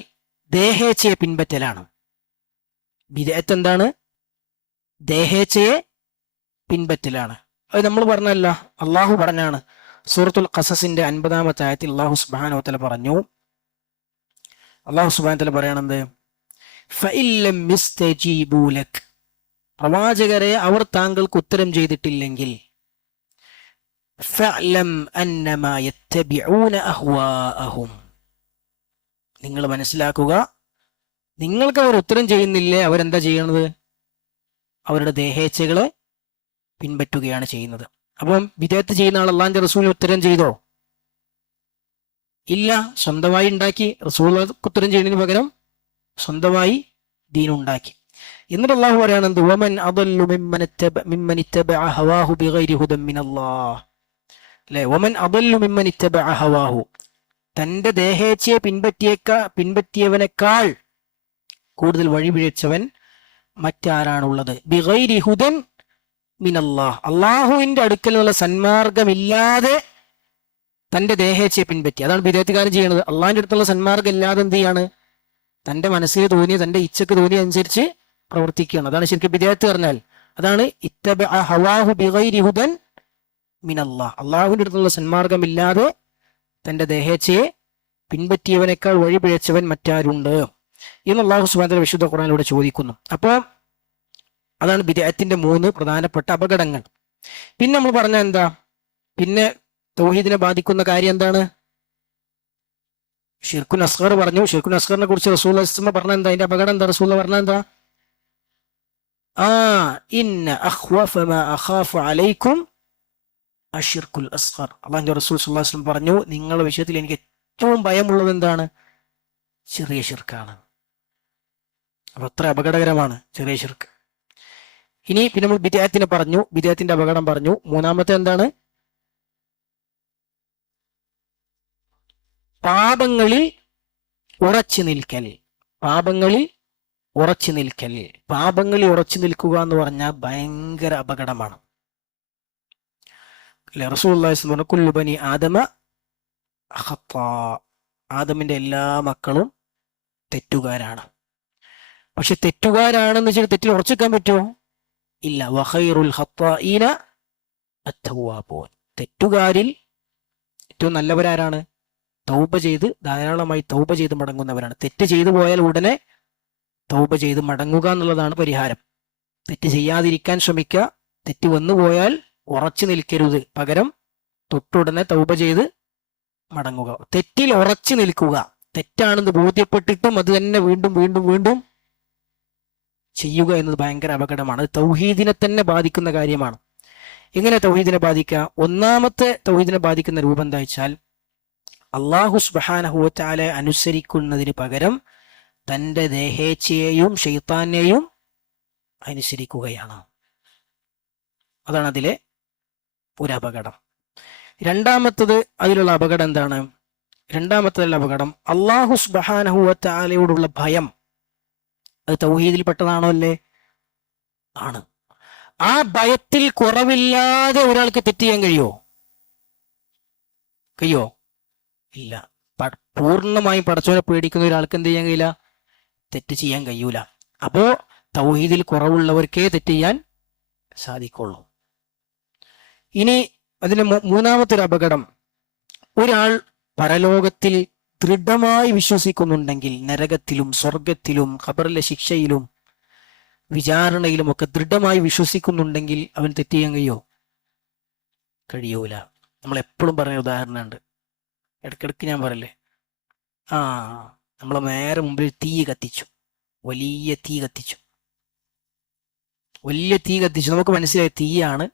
ദേഹേച്ഛയെ പിൻപറ്റലാണ്. ബിദ്അത്ത് എന്താണ്? ദേഹേച്ഛയെ പിൻപറ്റലാണ്. അത് നമ്മൾ പറഞ്ഞല്ല, അള്ളാഹു പറഞ്ഞാണ്. സൂറത്തുൽ ഖസസിന്റെ 50-ാമത്തെ ആയത്തിൽ അള്ളാഹു സുബ്ഹാനഹു വ തആല പറഞ്ഞു, അള്ളാഹു സുബ്ഹാനഹു വ തആല പറയണത്, ഫഇല്ലം യസ്തജീബൂ ലക്, പ്രവാചകരെ അവർ താങ്കൾക്ക് ഉത്തരം ചെയ്തിട്ടില്ലെങ്കിൽ, ഫഅലം അന്നമാ യത്തബിഊന അഹ്വാഅഹും, നിങ്ങൾ മനസ്സിലാക്കുക, നിങ്ങൾക്ക് അവർ ഉത്തരം ചെയ്യുന്നില്ലേ, അവരെന്താ ചെയ്യണത്? അവരുടെ ദേഹേച്ഛകളെ പിൻപറ്റുകയാണ് ചെയ്യുന്നത്. അപ്പം വിദേഹത്ത് ചെയ്യുന്ന ആൾ അള്ളാഹിന്റെ റസൂലിന് ഉത്തരം ചെയ്തോ? ഇല്ല, സ്വന്തമായി ഉണ്ടാക്കി. റസൂലുള്ളാഹിക്ക് ഉത്തരം ചെയ്യുന്നതിന് പകരം സ്വന്തമായി ദീൻ ഉണ്ടാക്കി. എന്നിട്ട് അള്ളാഹു പറയുന്നത്, വമൻ അദല്ലു മിമ്മൻ ഇത്തബഅ ഹവാഹു ബിഗൈരി ഹുദൻ മിനല്ലാഹ്. അല്ലേ, വമൻ അദല്ലു മിമ്മൻ ഇത്തബഅ ഹവാഹു, തന്റെ ദേഹേച്ഛയെ പിൻപറ്റിയവനേക്കാൾ കൂടുതൽ വഴിപിഴച്ചവൻ മറ്റാരാണുള്ളത്? ബിഗൈരി ഹുദൻ മിനല്ലാഹ്, അള്ളാഹുവിന്റെ അടുക്കലുള്ള സന്മാർഗമില്ലാതെ തന്റെ ദേഹേച്ഛയെ പിൻപറ്റി. അതാണ് ബിദഅത്തുകാരൻ ചെയ്യുന്നത്. അള്ളാഹിന്റെ അടുത്തുള്ള സന്മാർഗം ഇല്ലാതെ എന്ത് ചെയ്യാണ്? തന്റെ മനസ്സിന് തോന്നിയ, തന്റെ ഇച്ഛക്ക് തോന്നിയ അനുസരിച്ച് പ്രവർത്തിക്കുകയാണ്. അതാണ് ശരിക്കും ബിദഅത്ത് പറഞ്ഞാൽ. അതാണ് ഇത്തബഅ ഹവാഹു ബിഗൈരി ഹുദൻ മിനല്ലാഹ്, അള്ളാഹുവിന്റെ അടുത്തുള്ള സന്മാർഗമില്ലാതെ തന്റെ ദേഹേച്ഛയെ പിൻപറ്റിയവനേക്കാൾ വഴിപിഴച്ചവൻ മറ്റാരുണ്ട് എന്ന് അള്ളാഹു സുബ്ഹാനഹു വ തആല വിശുദ്ധ ഖുർആനിലൂടെ ചോദിക്കുന്നു. അപ്പോൾ അതാണ് ബിദ്അത്തിന്റെ 3 പ്രധാനപ്പെട്ട അപകടങ്ങൾ. പിന്നെ നമ്മൾ പറഞ്ഞ എന്താ? പിന്നെ തൗഹീദിനെ ബാധിക്കുന്ന കാര്യം എന്താണ്? ഷിർക്കുൻ അസ്ഗർ പറഞ്ഞു. ഷിർക്കുൻ അസ്ഗറിനെ കുറിച്ച് റസൂലുള്ളാഹി സ്വല്ലല്ലാഹു അലൈഹി വസല്ലം പറഞ്ഞ എന്താ? അതിന്റെ അപകടം എന്താ? റസൂലുള്ളാഹി പറഞ്ഞ എന്താ? ഇന്ന അഖ്വഫ മാ അഖാഫു അലൈക്കും അശ്ശിർക്കുൽ അസ്ഗർ. അല്ലാഹുവിന്റെ റസൂൽ സ്വല്ലല്ലാഹു അലൈഹി വസല്ലം പറഞ്ഞു, നിങ്ങളുടെ വിഷയത്തിൽ എനിക്ക് ഏറ്റവും ഭയമുള്ളത് എന്താണ്? ചെറിയ ശിർക്കാണ്. അപ്പൊ അത്ര അപകടകരമാണ് ചെറിയ ശിർക്ക്. ഇനി പിന്നെ നമ്മൾ ബിദ്അത്തിനെ പറഞ്ഞു, ബിദ്അത്തിന്റെ അപകടം പറഞ്ഞു. മൂന്നാമത്തെ എന്താണ്? പാപങ്ങളിൽ ഉറച്ചു നിൽക്കൽ. പാപങ്ങളിൽ ഉറച്ചു നിൽക്കൽ. പാപങ്ങളിൽ ഉറച്ചു നിൽക്കുക എന്ന് പറഞ്ഞാൽ ഭയങ്കര അപകടമാണ്. റസൂലുള്ളാഹി സ്വല്ലല്ലാഹു അലൈഹി വസല്ലം കുല്ലു ബനി ആദമ ഖത്താ, ആദമിന്റെ എല്ലാ മക്കളും തെറ്റുകാരാണ്. പക്ഷെ തെറ്റുകാരാണെന്ന് വെച്ചാൽ തെറ്റിൽ ഉറച്ചിക്കാൻ പറ്റുമോ? ഇല്ല. വഖൈറുൽ ഖത്താഈന അത്തവ്വാബൂൻ, തെറ്റുകാരിൽ ഏറ്റവും നല്ലവരാരാണ്? തൗബ ചെയ്ത് ധാരാളമായി തൗബ ചെയ്ത് മടങ്ങുന്നവരാണ്. തെറ്റ് ചെയ്തു പോയാൽ ഉടനെ തൗബ ചെയ്ത് മടങ്ങുക എന്നുള്ളതാണ് പരിഹാരം. തെറ്റ് ചെയ്യാതിരിക്കാൻ ശ്രമിക്കുക. തെറ്റ് വന്നു പോയാൽ ഉറച്ചു നിൽക്കരുത്, പകരം തൊട്ടുടനെ തൗബ ചെയ്ത് മടങ്ങുക. തെറ്റിൽ ഉറച്ചു നിൽക്കുക. തെറ്റാണെന്ന് ബോധ്യപ്പെട്ടിട്ടും അത് തന്നെ വീണ്ടും വീണ്ടും വീണ്ടും ചെയ്യുക എന്നത് ഭയങ്കര അപകടമാണ്. അത് തൗഹീദിനെ തന്നെ ബാധിക്കുന്ന കാര്യമാണ്. എങ്ങനെ തൗഹീദിനെ ബാധിക്കുക? ഒന്നാമത്തെ തൗഹീദിനെ ബാധിക്കുന്ന രൂപം എന്താ വെച്ചാൽ, അല്ലാഹു സുബ്ഹാനഹു വ തആല അനുസരിക്കുന്നതിന് പകരം തന്റെ ദേഹേച്ഛയെയും ശൈത്താനെയും അനുസരിക്കുകയാണ്. അതാണ് അതിലെ ഒരു അപകടം. രണ്ടാമത്തത് അതിലുള്ള അപകടം എന്താണ്? രണ്ടാമത്തതിലുള്ള അപകടം അല്ലാഹു സുബ്ഹാനഹു വ തആലയോടുള്ള ഭയം. അത് തൗഹീദിൽപ്പെട്ടതാണോ? അല്ലേ? ആണ്. ആ ഭയത്തിൽ കുറവില്ലാതെ ഒരാൾക്ക് തെറ്റ് ചെയ്യാൻ കഴിയോ? ഇല്ല. പൂർണ്ണമായും പടച്ചവനെ പേടിക്കുന്ന ഒരാൾക്ക് എന്ത് ചെയ്യാൻ കഴിയില്ല? തെറ്റ് ചെയ്യാൻ കഴിയൂല. അപ്പോ തൗഹീദിൽ കുറവുള്ളവർക്കേ തെറ്റ് ചെയ്യാൻ സാധിക്കുള്ളൂ. ഇനി അതിന് മൂന്നാമത്തെ ഒരു അപകടം, ഒരാൾ പരലോകത്തിൽ ദൃഢമായി വിശ്വസിക്കുന്നുണ്ടെങ്കിൽ, നരകത്തിലും സ്വർഗത്തിലും ഖബറിലെ ശിക്ഷയിലും വിചാരണയിലും ഒക്കെ ദൃഢമായി വിശ്വസിക്കുന്നുണ്ടെങ്കിൽ അവൻ തെറ്റ് ചെയ്യാൻ കഴിയൂല. നമ്മൾ എപ്പോഴും പറഞ്ഞ ഉദാഹരണമുണ്ട്, ഇടയ്ക്കിടയ്ക്ക് ഞാൻ പറയല്ലേ, നമ്മളെ നേരെ മുമ്പിൽ തീ കത്തിച്ചു, വലിയ തീ കത്തിച്ചു. നമുക്ക് മനസ്സിലായി തീയാണ്.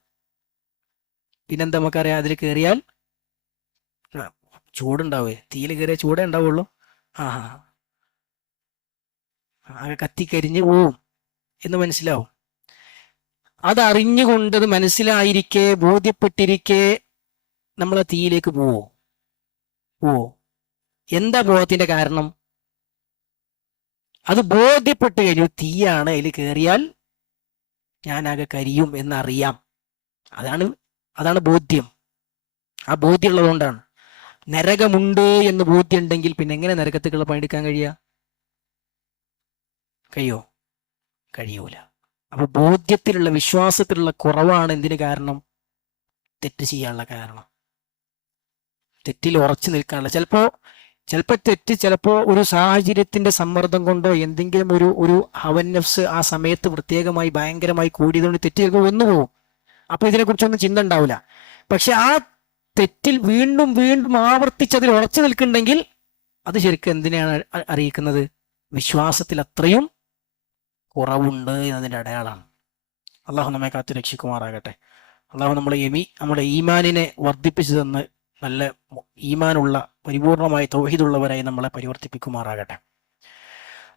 പിന്നെന്താ നമുക്കറിയാം? അതിൽ കയറിയാൽ ചൂടുണ്ടാവേ. തീയിൽ കയറിയ ചൂടേ ഉണ്ടാവുള്ളൂ. ആകെ കത്തിക്കരിഞ്ഞ് പോവും എന്ന് മനസ്സിലാവും. അതറിഞ്ഞുകൊണ്ടത് മനസ്സിലായിരിക്കെ, ബോധ്യപ്പെട്ടിരിക്കെ നമ്മൾ ആ തീയിലേക്ക് പോവോ? എന്താ ബോധത്തിന്റെ കാരണം? അത് ബോധ്യപ്പെട്ട് കഴിഞ്ഞു, തീയാണ്, അതിൽ കയറിയാൽ ഞാനാകെ കരിയും എന്നറിയാം. അതാണ് ബോധ്യം. ആ ബോധ്യം ഉള്ളതുകൊണ്ടാണ്. നരകമുണ്ട് എന്ന് ബോധ്യം ഉണ്ടെങ്കിൽ പിന്നെ എങ്ങനെ നരകത്തേക്കുള്ള പണിയെടുക്കാൻ കഴിയൂല. കഴിയൂല. അപ്പൊ ബോധ്യത്തിലുള്ള വിശ്വാസത്തിലുള്ള കുറവാണ് എന്തിന് കാരണം? തെറ്റ് ചെയ്യാനുള്ള കാരണം. തെറ്റിൽ ഉറച്ചു നിൽക്കാനുള്ള ചിലപ്പോ ചിലപ്പോ ഒരു സാഹചര്യത്തിന്റെ സമ്മർദ്ദം കൊണ്ടോ എന്തെങ്കിലും ഒരു ഹവൻ നഫ്സ് ആ സമയത്ത് പ്രത്യേകമായി ഭയങ്കരമായി കൂടിയതുകൊണ്ട് തെറ്റ് ചിലപ്പോൾ വന്നു പോകും. അപ്പൊ ഇതിനെക്കുറിച്ചൊന്നും ചിന്ത ഉണ്ടാവില്ല. പക്ഷെ ആ തെറ്റിൽ വീണ്ടും വീണ്ടും ആവർത്തിച്ചതിൽ ഉറച്ചു നിൽക്കുന്നുണ്ടെങ്കിൽ അത് ശരിക്കും എന്തിനാണ് അറിയിക്കുന്നത്? വിശ്വാസത്തിൽ അത്രയും കുറവുണ്ട് എന്നതിന്റെ അടയാളമാണ്. അള്ളാഹു നമ്മെ കാത്തു രക്ഷിക്കുമാറാകട്ടെ. അള്ളാഹു നമ്മുടെ ഈമാനിനെ വർദ്ധിപ്പിച്ചു തന്ന് നല്ല ഈമാനുള്ള പരിപൂർണമായ തൗഹീദുള്ളവരായി നമ്മളെ പരിവർത്തിപ്പിക്കുമാറാകട്ടെ.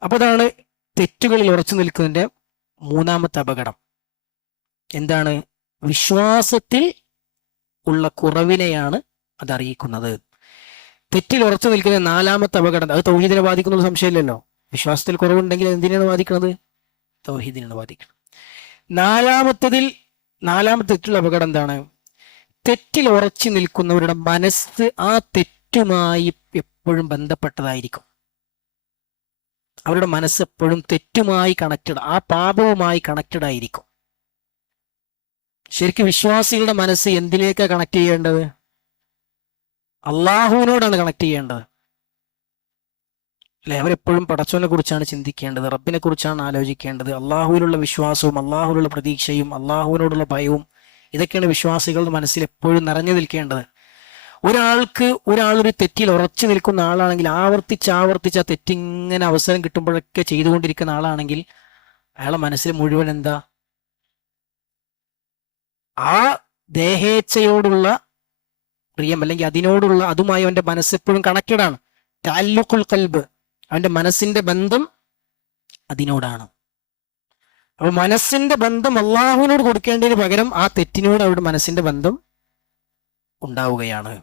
അപ്പൊ അതാണ് തെറ്റുകളിൽ ഉറച്ചു നിൽക്കുന്നതിന്റെ മൂന്നാമത്തെ അപകടം. എന്താണ്? വിശ്വാസത്തിൽ ഉള്ള കുറവിനെയാണ് അത് അറിയിക്കുന്നത്. തെറ്റിൽ ഉറച്ചു നിൽക്കുന്ന നാലാമത്തെ അപകടം, അത് തൗഹീദിനെ ബാധിക്കുന്ന സംശയമില്ലല്ലോ. വിശ്വാസത്തിൽ കുറവുണ്ടെങ്കിൽ എന്തിനാണ് ബാധിക്കുന്നത്? തൗഹീദിനാണ് ബാധിക്കുന്നത്. നാലാമത്തെ തെറ്റുള്ള അപകടം എന്താണ്? തെറ്റിൽ ഉറച്ചു നിൽക്കുന്നവരുടെ മനസ്സ് ആ തെറ്റുമായി എപ്പോഴും ബന്ധപ്പെട്ടതായിരിക്കും. അവരുടെ മനസ്സ് എപ്പോഴും തെറ്റുമായി കണക്റ്റഡ്, ആ പാപവുമായി കണക്റ്റഡ് ആയിരിക്കും. ശരിക്കും വിശ്വാസികളുടെ മനസ്സ് എന്തിലേക്കാണ് കണക്ട് ചെയ്യേണ്ടത്? അള്ളാഹുവിനോടാണ് കണക്ട് ചെയ്യേണ്ടത് അല്ലെ? അവരെപ്പോഴും പടച്ചവനെ കുറിച്ചാണ് ചിന്തിക്കേണ്ടത്, റബ്ബിനെ കുറിച്ചാണ് ആലോചിക്കേണ്ടത്. അള്ളാഹുവിലുള്ള വിശ്വാസവും അള്ളാഹുവിലുള്ള പ്രതീക്ഷയും അള്ളാഹുവിനോടുള്ള ഭയവും, ഇതൊക്കെയാണ് വിശ്വാസികളുടെ മനസ്സിൽ എപ്പോഴും നിറഞ്ഞു നിൽക്കേണ്ടത്. ഒരാളൊരു തെറ്റിൽ ഉറച്ചു നിൽക്കുന്ന ആളാണെങ്കിൽ, ആവർത്തിച്ച് ആ തെറ്റിങ്ങനെ അവസരം കിട്ടുമ്പോഴൊക്കെ ചെയ്തുകൊണ്ടിരിക്കുന്ന ആളാണെങ്കിൽ, അയാളെ മനസ്സിൽ മുഴുവൻ എന്താ? ആ ദേഹേച്ഛയോടുള്ള പ്രിയം, അല്ലെങ്കിൽ അതുമായി അവന്റെ മനസ്സ് എപ്പോഴും കണക്റ്റഡ് ആണ്. തഅല്ലുഖുൽ ഖൽബ്, അവന്റെ മനസ്സിന്റെ ബന്ധം അതിനോടാണ്. അപ്പൊ മനസ്സിന്റെ ബന്ധം അള്ളാഹുവിനോട് കൊടുക്കേണ്ടതിന് പകരം ആ തെറ്റിനോട് അവരുടെ മനസ്സിന്റെ ബന്ധം ഉണ്ടാവുകയാണ്.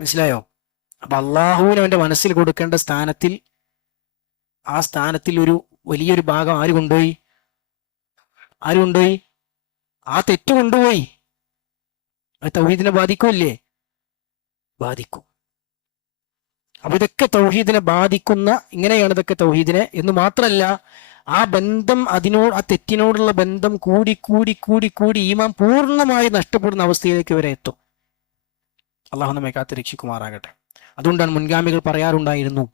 മനസ്സിലായോ? അപ്പൊ അള്ളാഹുവിന് അവന്റെ മനസ്സിൽ കൊടുക്കേണ്ട സ്ഥാനത്തിൽ, ആ സ്ഥാനത്തിൽ ഒരു വലിയൊരു ഭാഗം ആര് കൊണ്ടുപോയി? ആ തെറ്റ് കൊണ്ടുപോയി. അത് തൗഹീദിനെ ബാധിക്കുമല്ലേ? ബാധിക്കും. അപ്പൊ ഇതൊക്കെ തൗഹീദിനെ ബാധിക്കുന്ന, ഇങ്ങനെയാണ് ഇതൊക്കെ തൗഹീദിനെ എന്ന് മാത്രമല്ല, ആ ബന്ധം ആ തെറ്റിനോടുള്ള ബന്ധം കൂടി ഈമാൻ പൂർണ്ണമായി നഷ്ടപ്പെടുന്ന അവസ്ഥയിലേക്ക് വരെ എത്തും. അള്ളാഹു നമ്മെ കാത്ത് രക്ഷിക്കുമാറാകട്ടെ. അതുകൊണ്ടാണ് മുൻഗാമികൾ പറയാറുണ്ടായിരുന്നു,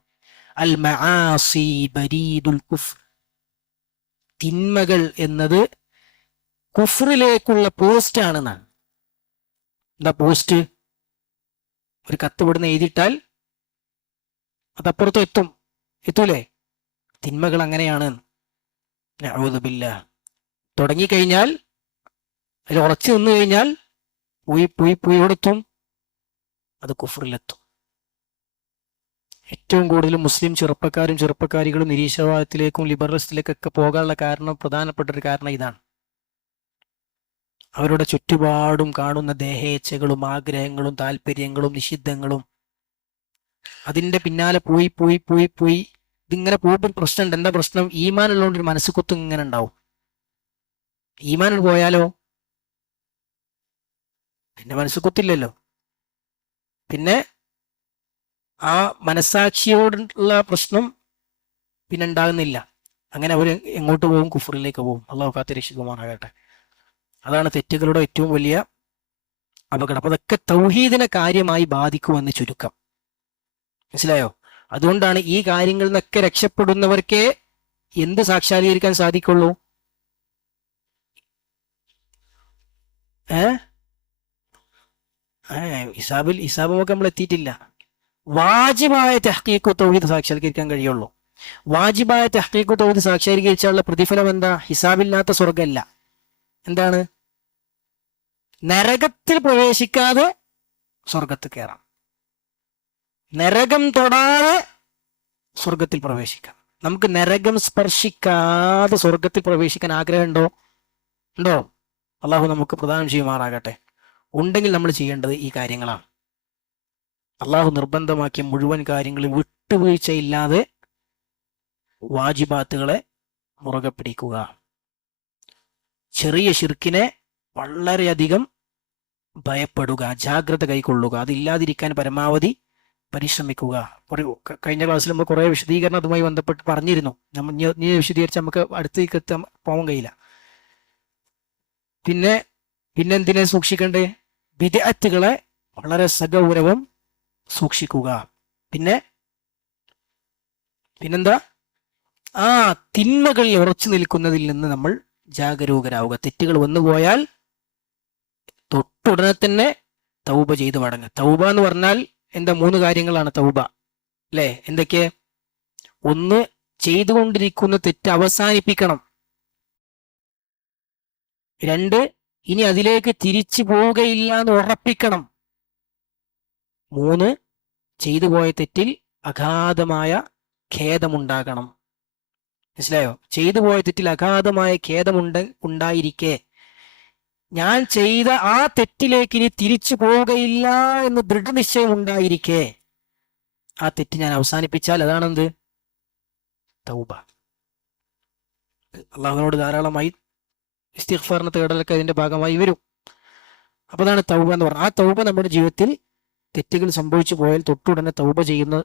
അൽ മആസി ബരീദുൽ കുഫ്ർ, തിന്മകൾ എന്നത് കുഫ്റിലേക്കുള്ള പോസ്റ്റ് ആണെന്നാണ്. എന്താ പോസ്റ്റ്? ഒരു കത്ത് ഇവിടുന്ന് എഴുതിയിട്ടാൽ അതപ്പുറത്ത് എത്തൂലേ? തിന്മകൾ അങ്ങനെയാണ്. നഊദു ബില്ലാഹ്. തുടങ്ങിക്കഴിഞ്ഞാൽ, അതിൽ ഉറച്ചു നിന്ന് കഴിഞ്ഞാൽ പോയി എവിടെത്തും? അത് കുഫ്റിലെത്തും. ഏറ്റവും കൂടുതൽ മുസ്ലിം ചെറുപ്പക്കാരികളും നിരീശ്വരവാദത്തിലേക്കും ലിബറലിസത്തിലേക്കൊക്കെ പോകാനുള്ള പ്രധാനപ്പെട്ട ഒരു കാരണം ഇതാണ്. അവരുടെ ചുറ്റുപാടും കാണുന്ന ദേഹേച്ഛകളും ആഗ്രഹങ്ങളും താല്പര്യങ്ങളും നിഷിദ്ധങ്ങളും, അതിന്റെ പിന്നാലെ പോയി ഇതിങ്ങനെ പോകുമ്പോൾ പ്രശ്നമുണ്ട്. എന്താ പ്രശ്നം? ഈമാൻ ഉള്ളതുകൊണ്ട് ഒരു മനസ്സ് കുത്തും ഇങ്ങനെ ഉണ്ടാവും. ഈമാൻ പോയാലോ പിന്നെ മനസ്സ് കുത്തില്ലല്ലോ. പിന്നെ ആ മനസ്സാക്ഷിയോടുള്ള പ്രശ്നം പിന്നെ ഉണ്ടാകുന്നില്ല. അങ്ങനെ അവർ എങ്ങോട്ട് പോകും? കുഫറിലേക്ക് പോകും. അള്ളാഹു കാത്ത് രക്ഷിക്കുമാറാകട്ടെ. അതാണ് തെറ്റുകളുടെ ഏറ്റവും വലിയ അപകടം. അപ്പൊ അതൊക്കെ തൗഹീദിനെ കാര്യമായി ബാധിക്കുമെന്ന് ചുരുക്കം. മനസ്സിലായോ? അതുകൊണ്ടാണ് ഈ കാര്യങ്ങളിൽ നിന്നൊക്കെ രക്ഷപ്പെടുന്നവർക്കേ എന്ത് സാക്ഷാത്കരിക്കാൻ സാധിക്കുള്ളൂ? ഹിസാബുമൊക്കെ നമ്മൾ എത്തിയിട്ടില്ല. വാജിബായ തഹ്ഖീഖു തൗഹീദ് സാക്ഷാത്കരിക്കാൻ കഴിയുള്ളൂ. വാജിബായ തഹ്ഖീഖു തൗഹീദ് സാക്ഷാത്കരിച്ചാലുള്ള പ്രതിഫലം എന്താ? ഹിസാബില്ലാത്ത സ്വർഗമല്ല. എന്താണ്? നരകത്തിൽ പ്രവേശിക്കാതെ സ്വർഗത്തിൽ കയറാം. നരകം തൊടാതെ സ്വർഗത്തിൽ പ്രവേശിക്കാം. നമുക്ക് നരകം സ്പർശിക്കാതെ സ്വർഗത്തിൽ പ്രവേശിക്കാൻ ആഗ്രഹമുണ്ടോ? അള്ളാഹു നമുക്ക് പ്രദാനം ചെയ്യുമാറാകട്ടെ. ഉണ്ടെങ്കിൽ നമ്മൾ ചെയ്യേണ്ടത് ഈ കാര്യങ്ങളാണ്. അള്ളാഹു നിർബന്ധമാക്കിയ മുഴുവൻ കാര്യങ്ങളും വിട്ടുവീഴ്ചയില്ലാതെ വാജിബാത്തുകളെ മുറുകെ പിടിക്കുക. ചെറിയ ശിർക്കിനെ വളരെയധികം ഭയപ്പെടുക, ജാഗ്രത കൈക്കൊള്ളുക, അതില്ലാതിരിക്കാൻ പരമാവധി പരിശ്രമിക്കുക. കഴിഞ്ഞ ക്ലാസ്സിൽ നമ്മൾ കുറെ വിശദീകരണം അതുമായി ബന്ധപ്പെട്ട് പറഞ്ഞിരുന്നു. നീ വിശദീകരിച്ച് നമുക്ക് അടുത്തേക്ക് എത്താൻ പോകാൻ കഴിയില്ല. പിന്നെ പിന്നെന്തിനെ സൂക്ഷിക്കണ്ടേ? ബിദ്അത്തുകളെ വളരെ സഗൗരവം സൂക്ഷിക്കുക. പിന്നെന്താ? തിന്മകളിൽ ഉറച്ചു നിൽക്കുന്നതിൽ നിന്ന് നമ്മൾ ജാഗരൂകരാവുക. തെറ്റുകൾ വന്നുപോയാൽ തൊട്ടുടനെ തന്നെ തൗബ ചെയ്ത് മടങ്ങുക. തൗബ എന്ന് പറഞ്ഞാൽ എന്താ? 3 കാര്യങ്ങളാണ് തൗബ, അല്ലെ? എന്തൊക്കെ? 1, ചെയ്തുകൊണ്ടിരിക്കുന്ന തെറ്റ് അവസാനിപ്പിക്കണം. 2, ഇനി അതിലേക്ക് തിരിച്ചു പോവുകയില്ല എന്ന് ഉറപ്പിക്കണം. 3, ചെയ്തു പോയ തെറ്റിൽ അഗാധമായ ഖേദമുണ്ടാകണം. മനസ്സിലായോ? ചെയ്തു പോയ തെറ്റിൽ അഗാധമായ ഉണ്ടായിരിക്കെ ഞാൻ ചെയ്ത ആ തെറ്റിലേക്ക് ഇനി തിരിച്ചു പോവുകയില്ല എന്ന് ദൃഢനിശ്ചയം ഉണ്ടായിരിക്കെ ആ തെറ്റ് ഞാൻ അവസാനിപ്പിച്ചാൽ അതാണെന്ത്? തൗബ. അള്ളാഹുവിനോട് ധാരാളമായി ഇസ്തിഗ്ഫാറിന് തേടലൊക്കെ അതിന്റെ ഭാഗമായി വരും. അപ്പൊ അതാണ് തൗബ എന്ന് പറഞ്ഞാൽ. ആ തൗബ നമ്മുടെ ജീവിതത്തിൽ തെറ്റുകൾ സംഭവിച്ചു പോയാൽ തൊട്ടുടനെ തൗബ ചെയ്യുന്ന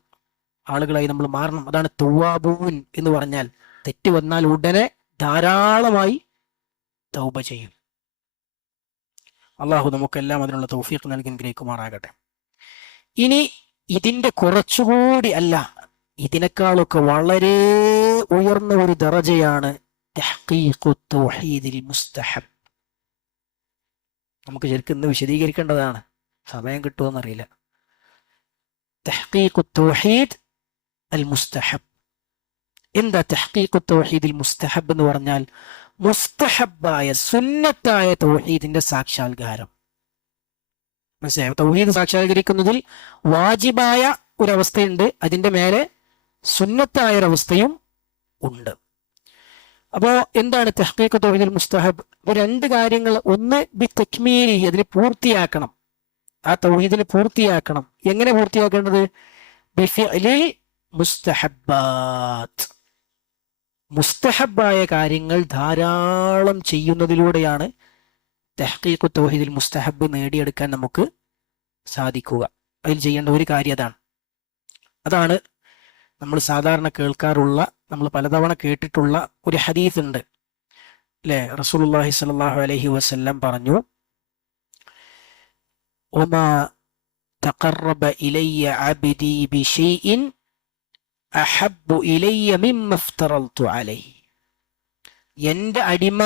ആളുകളായി നമ്മൾ മാറണം. അതാണ് തൗവാബൂൻ എന്ന് പറഞ്ഞാൽ. തെറ്റ് വന്നാൽ ഉടനെ ധാരാളമായി തൗബ ചെയ്യും. അള്ളാഹു നമുക്കെല്ലാം അതിനുള്ള തൗഫീഖ് നൽകി അനുഗ്രഹിക്കുമാറാകട്ടെ. ഇനി ഇതിന്റെ കുറച്ചുകൂടി അല്ല, ഇതിനേക്കാളൊക്കെ വളരെ ഉയർന്ന ഒരു ദറജയാണ് തഹ്ഖീഖു തൗഹീദിൽ മുസ്തഹബ്. നമുക്ക് ശരിക്കും ഇന്ന് വിശദീകരിക്കേണ്ടതാണ്, സമയം കിട്ടുമെന്നറിയില്ല. തഹ്ഖീഖു തൗഹീദ് അൽ മുസ്തഹബ്. എന്താ തഹ്ഖീഖു തൗഹീദിൽ മുസ്തഹബ് എന്ന് പറഞ്ഞാൽ? മുസ്തഹബായ സുന്നത്തായ തൗഹീദിന്റെ സാക്ഷാത്കാരം. മനസ്സിലായോ? തൗഹീദ് സാക്ഷാത്കരിക്കുന്നതിൽ വാജിബായ ഒരവസ്ഥയുണ്ട്, അതിന്റെ മേലെ സുന്നത്തായ ഒരവസ്ഥയും ഉണ്ട്. അപ്പോ എന്താണ് തഹ്ഖീഖു തൗഹീദിൽ മുസ്തഹബ്? 2 കാര്യങ്ങൾ. 1, ബി തക്മീലി, അതിനെ പൂർത്തിയാക്കണം. ആ തൗഹീദിനെ പൂർത്തിയാക്കണം. എങ്ങനെ പൂർത്തിയാക്കേണ്ടത്? ബിഫിഅലിൽ മുസ്തഹബാത്ത്. മുസ്തഹബായ കാര്യങ്ങൾ ധാരാളം ചെയ്യുന്നതിലൂടെയാണ് തഹ്ഖീഖു തൗഹീദിൽ മുസ്തഹബ് നേടിയെടുക്കാൻ നമുക്ക് സാധിക്കുക. അതിൽ ചെയ്യേണ്ട ഒരു കാര്യം അതാണ് നമ്മൾ സാധാരണ കേൾക്കാറുള്ള, നമ്മൾ പലതവണ കേട്ടിട്ടുള്ള ഒരു ഹദീസ് ഉണ്ട്, അല്ലെ? റസൂലുള്ളാഹി സ്വല്ലല്ലാഹു അലൈഹി വസല്ലം പറഞ്ഞു, വമാ തഖറബ ഇലയ്യ അബ്ദി ബിശൈഇൻ അഹബ്ബു ഇലയ്യ മിമ്മ ഇഫ്തറൽതു അലൈഹി. എന്റെ അടിമ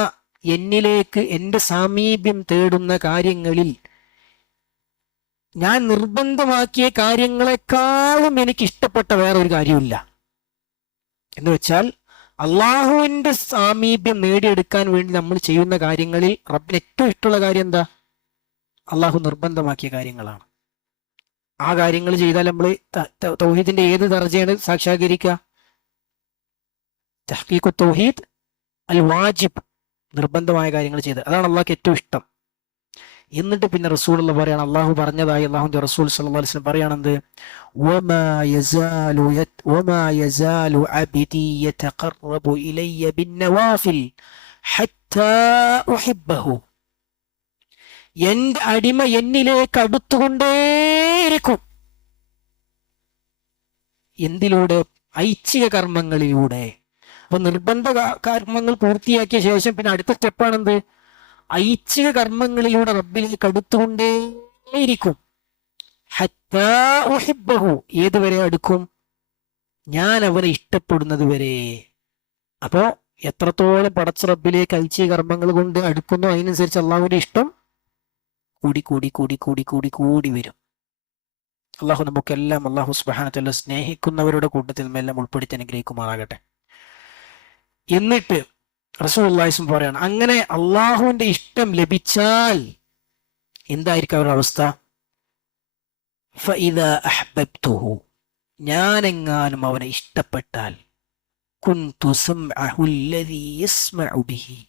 എന്നിലേക്ക് എന്റെ സാമീപ്യം തേടുന്ന കാര്യങ്ങളിൽ ഞാൻ നിർബന്ധമാക്കിയ കാര്യങ്ങളെക്കാളും എനിക്ക് ഇഷ്ടപ്പെട്ട വേറൊരു കാര്യമില്ല. എന്ന് വെച്ചാൽ അള്ളാഹുവിന്റെ സാമീപ്യം നേടിയെടുക്കാൻ വേണ്ടി നമ്മൾ ചെയ്യുന്ന കാര്യങ്ങളിൽ റബ്ബിന് ഏറ്റവും ഇഷ്ടമുള്ള കാര്യം എന്താ? അള്ളാഹു നിർബന്ധമാക്കിയ കാര്യങ്ങളാണ്. ആ കാര്യങ്ങൾ ചെയ്താൽ നമ്മൾ തൗഹീദിന്റെ ഏത് ദർജയാണ് സാക്ഷാത്കരിക്കുക? തഹ്ഖീഖു തൗഹീദ് അൽ വാജിബ്, നിർബന്ധമായ കാര്യങ്ങൾ ചെയ്ത്, അതാണ് അള്ളാഹ്ക്ക് ഏറ്റവും ഇഷ്ടം. എന്നിട്ട് പിന്നെ റസൂലുള്ള പറയാണ്, അള്ളാഹു പറഞ്ഞതായി അള്ളാഹുവിന്റെ റസൂൽ സല്ലല്ലാഹു അലൈഹി വസല്ലം പറയാണെന്ത്? വമാ യസാലു അബ്ദി യതഖറബു ഇലയ്യ ബിന്നവാഫിൽ ഹത്താ ഉഹിബ്ബഹു. എന്റെ അടിമ എന്നിലേക്ക് അടുത്തുകൊണ്ടേയിരിക്കും. എന്തിലൂടെ? ഐച്ഛിക കർമ്മങ്ങളിലൂടെ. അപ്പൊ നിർബന്ധ കർമ്മങ്ങൾ പൂർത്തിയാക്കിയ ശേഷം പിന്നെ അടുത്ത സ്റ്റെപ്പാണെന്ത്? ഐച്ഛിക കർമ്മങ്ങളിലൂടെ റബ്ബിലേക്ക് അടുത്തുകൊണ്ടേയിരിക്കും. ഹത്താ ഉഹിബ്ബഹു, ഏതുവരെ അടുക്കും? ഞാൻ അവനെ ഇഷ്ടപ്പെടുന്നത് വരെ. അപ്പോ എത്രത്തോളം പടച്ച റബ്ബിലേക്ക് ഐച്ഛിക കർമ്മങ്ങൾ കൊണ്ട് അടുക്കുന്നു, അതിനനുസരിച്ച് അള്ളാഹുവിന്റെ ഇഷ്ടം കൂടി കൂടി കൂടി കൂടി കൂടി കൂടി വരും. അള്ളാഹു നമുക്കെല്ലാം അള്ളാഹു സുബ്ഹാനഹു വ തആല സ്നേഹിക്കുന്നവരുടെ കൂട്ടത്തിൽ എല്ലാം ഉൾപ്പെടുത്തി അനുഗ്രഹിക്കുമാറാകട്ടെ. എന്നിട്ട് റസൂലുള്ളാഹി സ്വല്ലല്ലാഹു അലൈഹി വസല്ലം പറയാണ്, അങ്ങനെ അള്ളാഹുവിന്റെ ഇഷ്ടം ലഭിച്ചാൽ എന്തായിരിക്കും അവരുടെ അവസ്ഥ? ഫഇദാ അഹ്ബബ്തുഹു, ഞാനെങ്ങാനും അവനെ ഇഷ്ടപ്പെട്ടാൽ, കുൻതു സംഅഹു അല്ലദീ യസ്മഉ ബിഹി,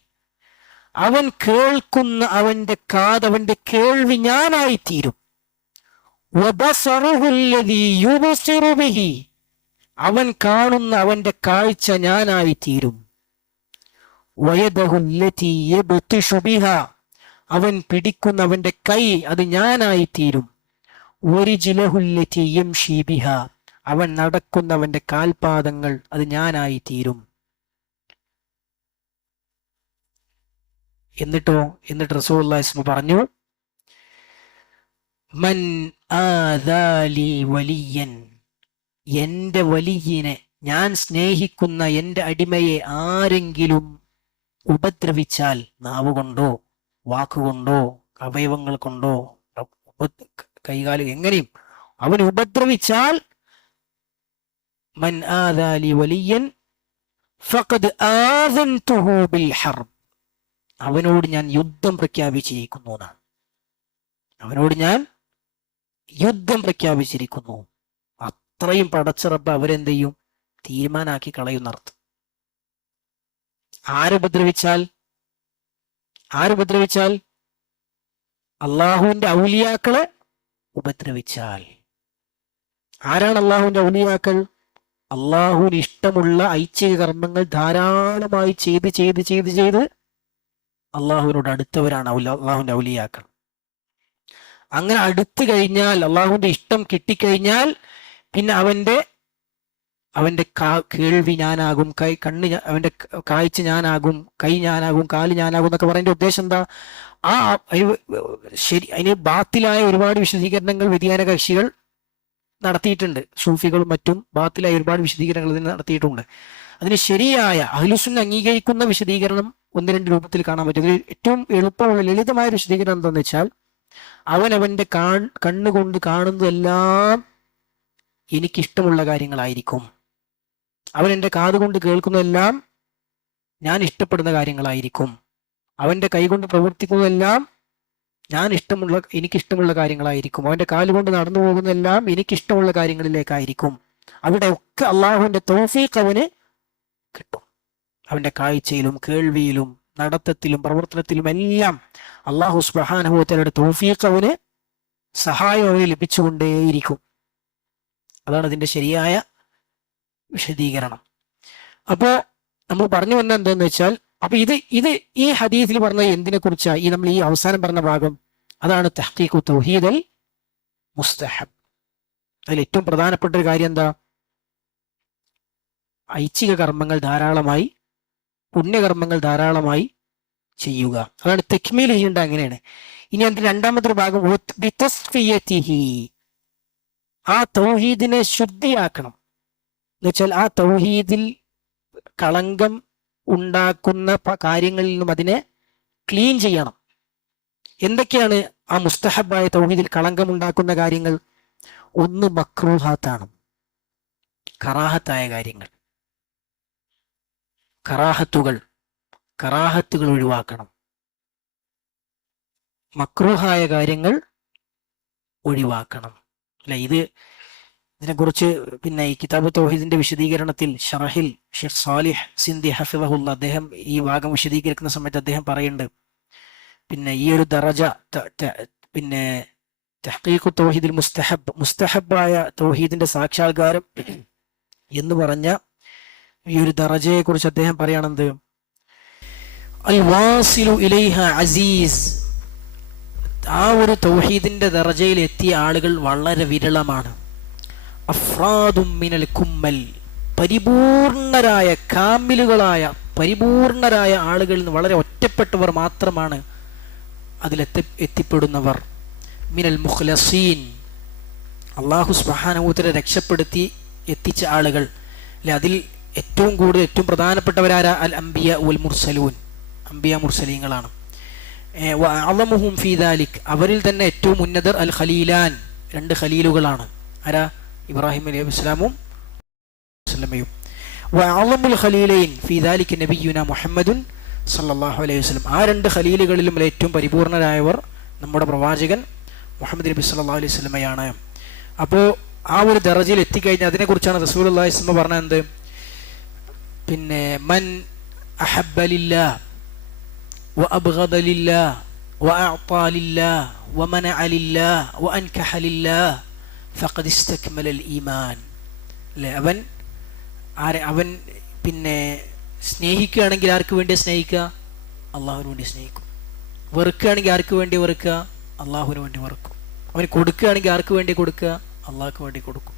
അവൻ കേൾക്കുന്ന അവന്റെ കാത്, അവന്റെ കേൾവി ഞാനായിത്തീരും. വബസറുഹു അല്ലദീ യുബ്സിറു ബിഹി, അവൻ കാണുന്ന അവന്റെ കാഴ്ച ഞാനായിത്തീരും. വയദഹു അല്ലതീ യബ്തിഷു ബിഹാ, അവൻ പിടിക്കുന്ന അവന്റെ കൈ അത് ഞാനായിത്തീരും. വരിജ്ലഹു അല്ലതീ യംശി ബിഹാ, അവൻ നടക്കുന്നവന്റെ കാൽപാദങ്ങൾ അത് ഞാനായിത്തീരും. എന്നിട്ട് റസൂലുള്ളാഹി സ്വല്ലല്ലാഹു പറഞ്ഞു, മൻ ആദാലി വലിയൻ, എന്റെ വലിയനെ, ഞാൻ സ്നേഹിക്കുന്ന എന്റെ അടിമയെ ആരെങ്കിലും ഉപദ്രവിച്ചാൽ, നാവുകൊണ്ടോ വാക്കുകൊണ്ടോ അവയവങ്ങൾ കൊണ്ടോ കൈകാല് എങ്ങനെയും അവൻ ഉപദ്രവിച്ചാൽ, മൻ ആദാലി വലിയൻ ഫഖദ് ആദൻതുഹു ബിൽ ഹർബ്, അവനോട് ഞാൻ യുദ്ധം പ്രഖ്യാപിച്ചിരിക്കുന്നു എന്നാണ്. അവനോട് ഞാൻ യുദ്ധം പ്രഖ്യാപിച്ചിരിക്കുന്നു. അത്രയും പടച്ച റബ്ബ് അവരെന്ത് ചെയ്യും? തീരുമാനാക്കി കളയുന്നർത്ഥം. ആരുപദ്രവിച്ചാൽ? അള്ളാഹുവിന്റെ ഔലിയാക്കളെ ഉപദ്രവിച്ചാൽ. ആരാണ് അള്ളാഹുവിന്റെ ഔലിയാക്കൾ? അള്ളാഹുവിന് ഇഷ്ടമുള്ള ഐച്ഛിക കർമ്മങ്ങൾ ധാരാളമായി ചെയ്ത് അള്ളാഹുവിനോട് അടുത്തവരാണ് അള്ളാഹുവിന്റെ ഔലിയാക്കൾ. അങ്ങനെ അടുത്തു കഴിഞ്ഞാൽ, അള്ളാഹുവിന്റെ ഇഷ്ടം കിട്ടിക്കഴിഞ്ഞാൽ, പിന്നെ അവന്റെ കേൾവി ഞാനാകും, അവന്റെ കാഴ്ച ഞാനാകും, കൈ ഞാനാകും, കാല് ഞാനാകും എന്നൊക്കെ പറയുന്ന ഉദ്ദേശം എന്താ? ശരി, അതിന് ബാത്തിലായ ഒരുപാട് വിശദീകരണങ്ങൾ വ്യതിയാന കക്ഷികൾ നടത്തിയിട്ടുണ്ട്. സൂഫികളും മറ്റും ബാത്തിലായ ഒരുപാട് വിശദീകരണങ്ങൾ ഇതിന് നടത്തിയിട്ടുണ്ട്. അതിന് ശരിയായ അഹ്ലുസുന്ന അംഗീകരിക്കുന്ന വിശദീകരണം ഒന്ന് രണ്ട് രൂപത്തിൽ കാണാൻ പറ്റും. ഇതിൽ ഏറ്റവും എളുപ്പമുള്ള ലളിതമായ വിശദീകരണം എന്താണെന്ന് വെച്ചാൽ, അവന്റെ കണ്ണുകൊണ്ട് കാണുന്നതെല്ലാം എനിക്കിഷ്ടമുള്ള കാര്യങ്ങളായിരിക്കും. അവൻ എൻ്റെ കാതുകൊണ്ട് കേൾക്കുന്നതെല്ലാം ഞാൻ ഇഷ്ടപ്പെടുന്ന കാര്യങ്ങളായിരിക്കും. അവന്റെ കൈകൊണ്ട് പ്രവർത്തിക്കുന്നതെല്ലാം എനിക്കിഷ്ടമുള്ള കാര്യങ്ങളായിരിക്കും. അവന്റെ കാലുകൊണ്ട് നടന്നു പോകുന്നതെല്ലാം എനിക്കിഷ്ടമുള്ള കാര്യങ്ങളിലേക്കായിരിക്കും. അവിടെയൊക്കെ അള്ളാഹുവിന്റെ തൗഫീഖ് അവന് കിട്ടും. അവന്റെ കാഴ്ചയിലും കേൾവിയിലും നടത്തത്തിലും പ്രവർത്തനത്തിലും എല്ലാം അള്ളാഹു സുബ്ഹാനഹു വ തആലയുടെ തൗഫീഖ് അവന് സഹായം അവന് ലഭിച്ചുകൊണ്ടേയിരിക്കും. അതാണ് അതിന്റെ ശരിയായ വിശദീകരണം. അപ്പോ നമ്മൾ പറഞ്ഞു വന്ന എന്താന്ന് വെച്ചാൽ, അപ്പൊ ഇത് ഈ ഹദീസിൽ പറഞ്ഞ എന്തിനെ കുറിച്ചാണ്? നമ്മൾ ഈ അവസാനം പറഞ്ഞ ഭാഗം, അതാണ് തഹ്ഖീഖു തൗഹീദൽ മുസ്തഹബ്. അതിൽ ഏറ്റവും പ്രധാനപ്പെട്ട ഒരു കാര്യം എന്താ? ഐച്ഛിക കർമ്മങ്ങൾ ധാരാളമായി, പുണ്യകർമ്മങ്ങൾ ധാരാളമായി ചെയ്യുക. അതാണ് തക്മീൽ ചെയ്യേണ്ട. അങ്ങനെയാണ്. ഇനി അതിന്റെ രണ്ടാമത്തെ ഒരു ഭാഗം, ആ തൗഹീദിനെ ശുദ്ധിയാക്കണം. എന്ന് വെച്ചാൽ ആ തൗഹീദിൽ കളങ്കം ഉണ്ടാക്കുന്ന കാര്യങ്ങളിൽ നിന്നും അതിനെ ക്ലീൻ ചെയ്യണം. എന്തൊക്കെയാണ് ആ മുസ്തഹബായ തൗഹീദിൽ കളങ്കം ഉണ്ടാക്കുന്ന കാര്യങ്ങൾ? ഒന്ന് മക്രൂഹാത്താണ്, കറാഹത്തായ കാര്യങ്ങൾ. കറാഹത്തുകൾ ഒഴിവാക്കണം. മക്രൂഹായ കാര്യങ്ങൾ ഒഴിവാക്കണം. അല്ലെ, ഇതിനെക്കുറിച്ച് പിന്നെ ഈ കിതാബ് തൗഹീദിന്റെ വിശദീകരണത്തിൽ ഷറഹിൽ ഷെയ്ഖ് സാലിഹ് സിന്ദി ഹഫിളഹുല്ല അദ്ദേഹം ഈ ഭാഗം വിശദീകരിക്കുന്ന സമയത്ത് അദ്ദേഹം പറയുന്നുണ്ട്, പിന്നെ ഈ ഒരു ദറജ, പിന്നെ തഹ്ഖീഖു തൗഹീദിൽ മുസ്തഹബായ തൗഹീദിന്റെ സാക്ഷാത്കാരം എന്ന് പറഞ്ഞ ഈ ഒരു ദറജയെ കുറിച്ച് അദ്ദേഹം പറയുന്നത്, അൽ വാസിലു ഇലൈഹ അസീസ്, ആ ഒരു തൗഹീദിന്റെ ദറജയിൽ എത്തിയ ആളുകൾ വളരെ വിരളമാണ്. അഫ്രാദും മിനൽ കുമ്മൽ, പരിപൂർണരായ പരിപൂർണരായ ആളുകളിൽ നിന്ന് വളരെ ഒറ്റപ്പെട്ടവർ മാത്രമാണ് എത്തിപ്പെടുന്നവർ. മിനൽ മുഖ്ലസീൻ, അല്ലാഹു സുബ്ഹാനഹു വ തആല രക്ഷപ്പെടുത്തി എത്തിച്ച ആളുകൾ. അല്ലെ, അതിൽ ഏറ്റവും പ്രധാനപ്പെട്ടവരാരാ? അൽ അംബിയ വൽ മുർസലൂൻ, അംബിയ മുർസലീങ്ങളാണ്. വഅഅളമുഹും ഫീ ദാലിക്, അവരിൽ തന്നെ ഏറ്റവും ഉന്നതർ അൽ ഖലീലാൻ, രണ്ട് ഖലീലുകളാണ്. ആരാ? ഇബ്രാഹിം അലൈഹിസ്സലാമും വസല്ലമയും. വഅഅളമുൽ ഖലീലൈൻ ഫീ ദാലിക നബിയുനാ മുഹമ്മദുൻ സല്ലല്ലാഹു അലൈഹി വസല്ലം, ആ രണ്ട് ഖലീലുകളിലും ഏറ്റവും പരിപൂർണരായവർ നമ്മുടെ പ്രവാചകൻ മുഹമ്മദ് നബി സല്ലല്ലാഹു അലൈഹി വസല്ലമയാണ്. അപ്പോൾ ആ ഒരു ദറജയിൽ എത്തിക്കഴിഞ്ഞാൽ അതിനെക്കുറിച്ചാണ് റസൂലുള്ളാഹി സ്വല്ലല്ലാഹു അലൈഹി വസല്ലം പറഞ്ഞത്. പിന്നെ മൻ അഹബ്ബ ലില്ലാഹ് വഅബ്ഗദ ലില്ലാഹ് വഅഅത ലില്ലാഹ് വമനഅ ലില്ലാഹ് വഅൻകഹ ലില്ലാഹ് ഫഖദ് ഇസ്തക്മലൽ ഈമാൻ. അല്ലേ, അവൻ പിന്നെ സ്നേഹിക്കുകയാണെങ്കിൽ ആർക്ക് വേണ്ടി സ്നേഹിക്കുക? അള്ളാഹുവിന് വേണ്ടി സ്നേഹിക്കും. വെറുക്കുകയാണെങ്കിൽ ആർക്ക് വേണ്ടി വെറുക്കുക? അള്ളാഹുവിന് വേണ്ടി വെറുക്കും. അവൻ കൊടുക്കുകയാണെങ്കിൽ ആർക്ക് വേണ്ടി കൊടുക്കുക? അള്ളാഹ്ക്ക് വേണ്ടി കൊടുക്കും.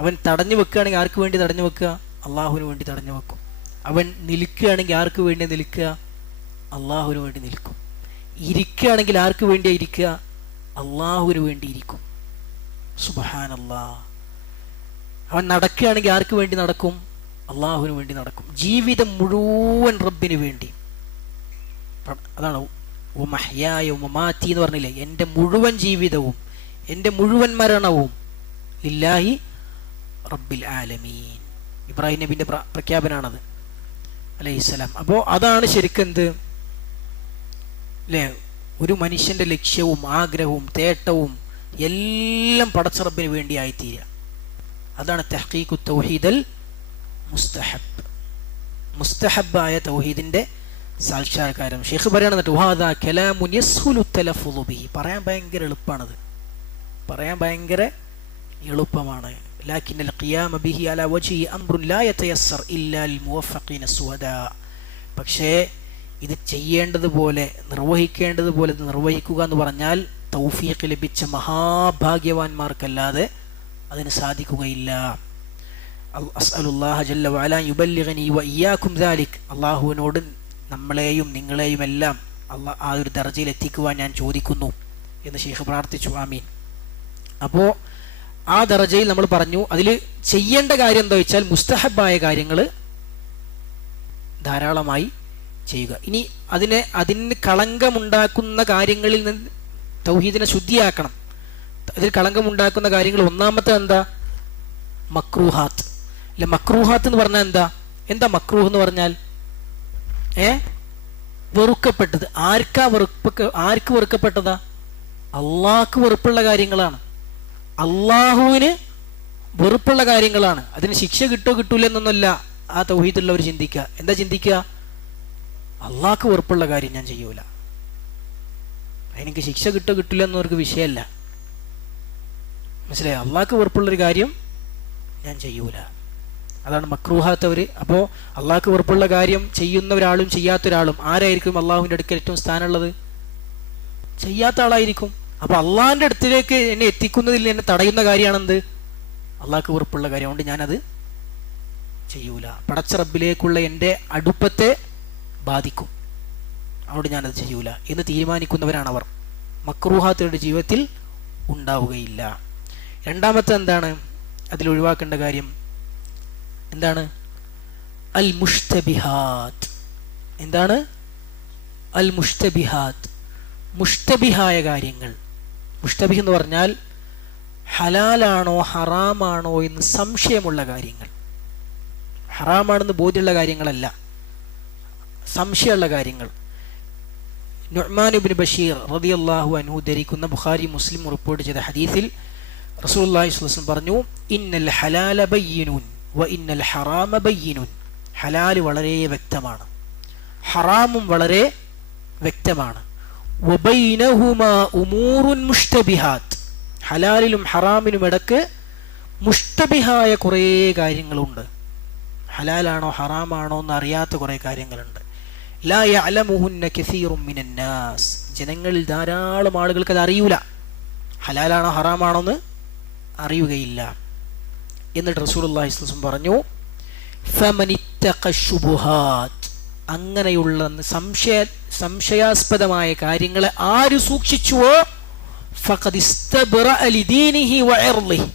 അവൻ തടഞ്ഞു വെക്കുകയാണെങ്കിൽ ആർക്ക് വേണ്ടി തടഞ്ഞു വെക്കുക? അള്ളാഹുവിന് വേണ്ടി തടഞ്ഞു വെക്കും. അവൻ നിൽക്കുകയാണെങ്കിൽ ആർക്ക് വേണ്ടി നിൽക്കുക? അള്ളാഹുവിന് വേണ്ടി നിൽക്കും. ഇരിക്കുകയാണെങ്കിൽ ആർക്ക് വേണ്ടിയാ ഇരിക്കുക? അള്ളാഹുവിന് വേണ്ടി ഇരിക്കും. സുബ്ഹാനല്ലാഹ്. അവൻ നടക്കുകയാണെങ്കിൽ ആർക്ക് വേണ്ടി നടക്കും? അള്ളാഹുവിന് വേണ്ടി നടക്കും. ജീവിതം മുഴുവൻ റബ്ബിന് വേണ്ടി. അതാണ് മഹ്യായ മമാത്തി എന്ന് പറഞ്ഞില്ലേ, എൻ്റെ മുഴുവൻ ജീവിതവും എൻ്റെ മുഴുവൻ മരണവും ലില്ലാഹി റബ്ബിൽ ആലമീൻ. ഇബ്രാഹിം നബിന്റെ പ്രഖ്യാപനാണത് അലൈഹിസ്സലാം. അപ്പോൾ അതാണ് ശരിക്കും എന്ത് അല്ലേ, ഒരു മനുഷ്യന്റെ ലക്ഷ്യവും ആഗ്രഹവും തേട്ടവും എല്ലാം പടച്ച റബ്ബിന് വേണ്ടി ആയിത്തീരുക. അതാണ് തഹ്ഖീഖു തൗഹീദൽ മുസ്തഹബ്. മുസ്തഹബായ തൗഹീദിന്റെ സാക്ഷാത്കാരം. ഷെയ്ഖ് പറയണത് വഹാദാ കലാമുൻ യസ്ഹുലു തലഫുളു ബിഹി. പറയാൻ ഭയങ്കര എളുപ്പമാണത്, പറയാൻ ഭയങ്കര എളുപ്പമാണ്. ലാകിന്നൽ ഖിയാമ ബിഹി അലാ വജ്ഹി അംറുൻ ലാ യതയസ്സർ ഇല്ലാ ലിൽ മുവഫഖീന സുവദാ. പക്ഷേ ഇത് ചെയ്യേണ്ടതുപോലെ നിർവഹിക്കേണ്ടതുപോലെ നിർവഹിക്കുക എന്ന് പറഞ്ഞാൽ തൗഫീഖ് ലഭിച്ച മഹാഭാഗ്യവാന്മാർക്കല്ലാതെ അതിന് സാധിക്കുകയില്ല. അസ്അലുല്ലാഹ ജല്ല വഅല യുബല്ലിഗനി വഇയ്യാകും ദാലിക്. അല്ലാഹുവിനോട് നമ്മളെയും നിങ്ങളെയും എല്ലാം അല്ലാഹ് ആ ഒരു ദർജയിൽ എത്തിക്കുവാൻ ഞാൻ ചോദിക്കുന്നു എന്ന് ശൈഖ് പ്രാർത്ഥിച്ചു. ആമീൻ. അപ്പോൾ ആ ദർജയിൽ നമ്മൾ പറഞ്ഞു, അതിൽ ചെയ്യേണ്ട കാര്യം എന്താ വെച്ചാൽ മുസ്തഹബായ കാര്യങ്ങൾ ധാരാളമായി ചെയ്യുക. ഇനി അതിന് കളങ്കമുണ്ടാക്കുന്ന കാര്യങ്ങളിൽ നിന്ന് തൗഹീദിനെ ശുദ്ധിയാക്കണം. അതിൽ കളങ്കമുണ്ടാക്കുന്ന കാര്യങ്ങൾ ഒന്നാമത്തെ എന്താ? മക്രൂഹാത്ത്. അല്ലെ, മക്രൂഹാത്ത് എന്ന് പറഞ്ഞാൽ എന്താ മക്രൂഹ് എന്ന് പറഞ്ഞാൽ? വെറുക്കപ്പെട്ടത്. ആർക്ക് വെറുക്കപ്പെട്ടതാ? അള്ളാഹ്ക്ക് വെറുപ്പുള്ള കാര്യങ്ങളാണ്, അള്ളാഹുവിന് വെറുപ്പുള്ള കാര്യങ്ങളാണ്. അതിന് ശിക്ഷ കിട്ടോ കിട്ടൂല എന്നൊന്നുമല്ല ആ തൗഹീദുള്ളവർ ചിന്തിക്കുക. എന്താ ചിന്തിക്കുക? അള്ളാഹ്ക്ക് വെറുപ്പുള്ള കാര്യം ഞാൻ ചെയ്യൂല, എനിക്ക് ശിക്ഷ കിട്ടോ കിട്ടില്ല എന്നവർക്ക് വിഷയമല്ല. മനസ്സിലായി? അള്ളാഹ്ക്ക് വെറുപ്പുള്ളൊരു കാര്യം ഞാൻ ചെയ്യൂല, അതാണ് മക്രൂഹാത്തവർ. അപ്പോൾ അള്ളാഹ്ക്ക് വെറുപ്പുള്ള കാര്യം ചെയ്യുന്ന ഒരാളും ചെയ്യാത്ത ഒരാളും ആരായിരിക്കും അള്ളാഹുവിൻ്റെ അടുക്കൽ ഏറ്റവും സ്ഥാനമുള്ളത്? ചെയ്യാത്ത ആളായിരിക്കും. അപ്പോൾ അള്ളാഹിൻ്റെ അടുത്തിലേക്ക് എന്നെ എത്തിക്കുന്നതിൽ എന്നെ തടയുന്ന കാര്യമാണെന്ത്? അള്ളാഹ്ക്ക് വെറുപ്പുള്ള കാര്യം. അതുകൊണ്ട് ഞാനത് ചെയ്യൂല. പടച്ച റബ്ബിലേക്കുള്ള എൻ്റെ അടുപ്പത്തെ ബാധിക്കും, അതുകൊണ്ട് ഞാനത് ചെയ്യൂല എന്ന് തീരുമാനിക്കുന്നവരാണവർ. മക്രൂഹാത്തുകളുടെ ജീവിതത്തിൽ ഉണ്ടാവുകയില്ല. രണ്ടാമത്തെ എന്താണ് അതിൽ ഒഴിവാക്കേണ്ട കാര്യം? എന്താണ്? അൽ മുഷ്തബിഹാത്ത്. എന്താണ് അൽ മുഷ്തബിഹാത്ത്? മുഷ്തബിഹായ കാര്യങ്ങൾ. മുഷ്തബിഹ് എന്ന് പറഞ്ഞാൽ ഹലാലാണോ ഹറാമാണോ എന്ന് സംശയമുള്ള കാര്യങ്ങൾ. ഹറാമാണെന്ന് ബോധ്യമുള്ള കാര്യങ്ങളല്ല, സംശയമുള്ള കാര്യങ്ങൾ. നുഅ്മാൻ ഇബ്നു ബഷീർ റളിയല്ലാഹു അൻഹു ധരിക്കുന്ന ബുഖാരി മുസ്ലിം റിപ്പോർട്ട് ചെയ്ത ഹദീസിൽ റസൂലുള്ളാഹി സ്വല്ലല്ലാഹു അലൈഹി വസല്ലം പറഞ്ഞു, ഇന്നൽ ഹലാല ബയ്യിനുൻ വ ഇന്നൽ ഹറാമ ബയ്യിനുൻ. ഹലാൽ വളരെ വ്യക്തമാണ്, ഹറാമും വളരെ വ്യക്തമാണ്. വബൈനഹുമാ ഉമൂറുൻ മുഷ്തബിഹാത്ത്. ഹലാലിലും ഹറാമിനും ഇടക്ക് മുഷ്തബിഹായ കുറേ കാര്യങ്ങളുണ്ട്. ഹലാലാണോ ഹറാമാണോ എന്ന് അറിയാത്ത കുറേ കാര്യങ്ങളുണ്ട്. ലാ യഅലമുഹുന്ന കസീറും മിനൻ നാസ്. ജനങ്ങളിൽ ധാരാളം ആളുകൾക്ക് അത് അറിയൂല, ഹലാലാണോ ഹറാമാണോ എന്ന് അറിയുകയില്ല. എന്നിട്ട് റസൂലുള്ളാഹി സ്വല്ലല്ലാഹു അലൈഹി വസല്ലം പറഞ്ഞു, ഫമനിത്തഖ ശുബുഹാത്ത്. അങ്ങനെയുള്ള സംശയാസ്പദമായ കാര്യങ്ങളെ ആര് സൂക്ഷിച്ചുവോ ഫഖദ് ഇസ്തബ്റഅ ലിദീനിഹി വഇർളിഹി.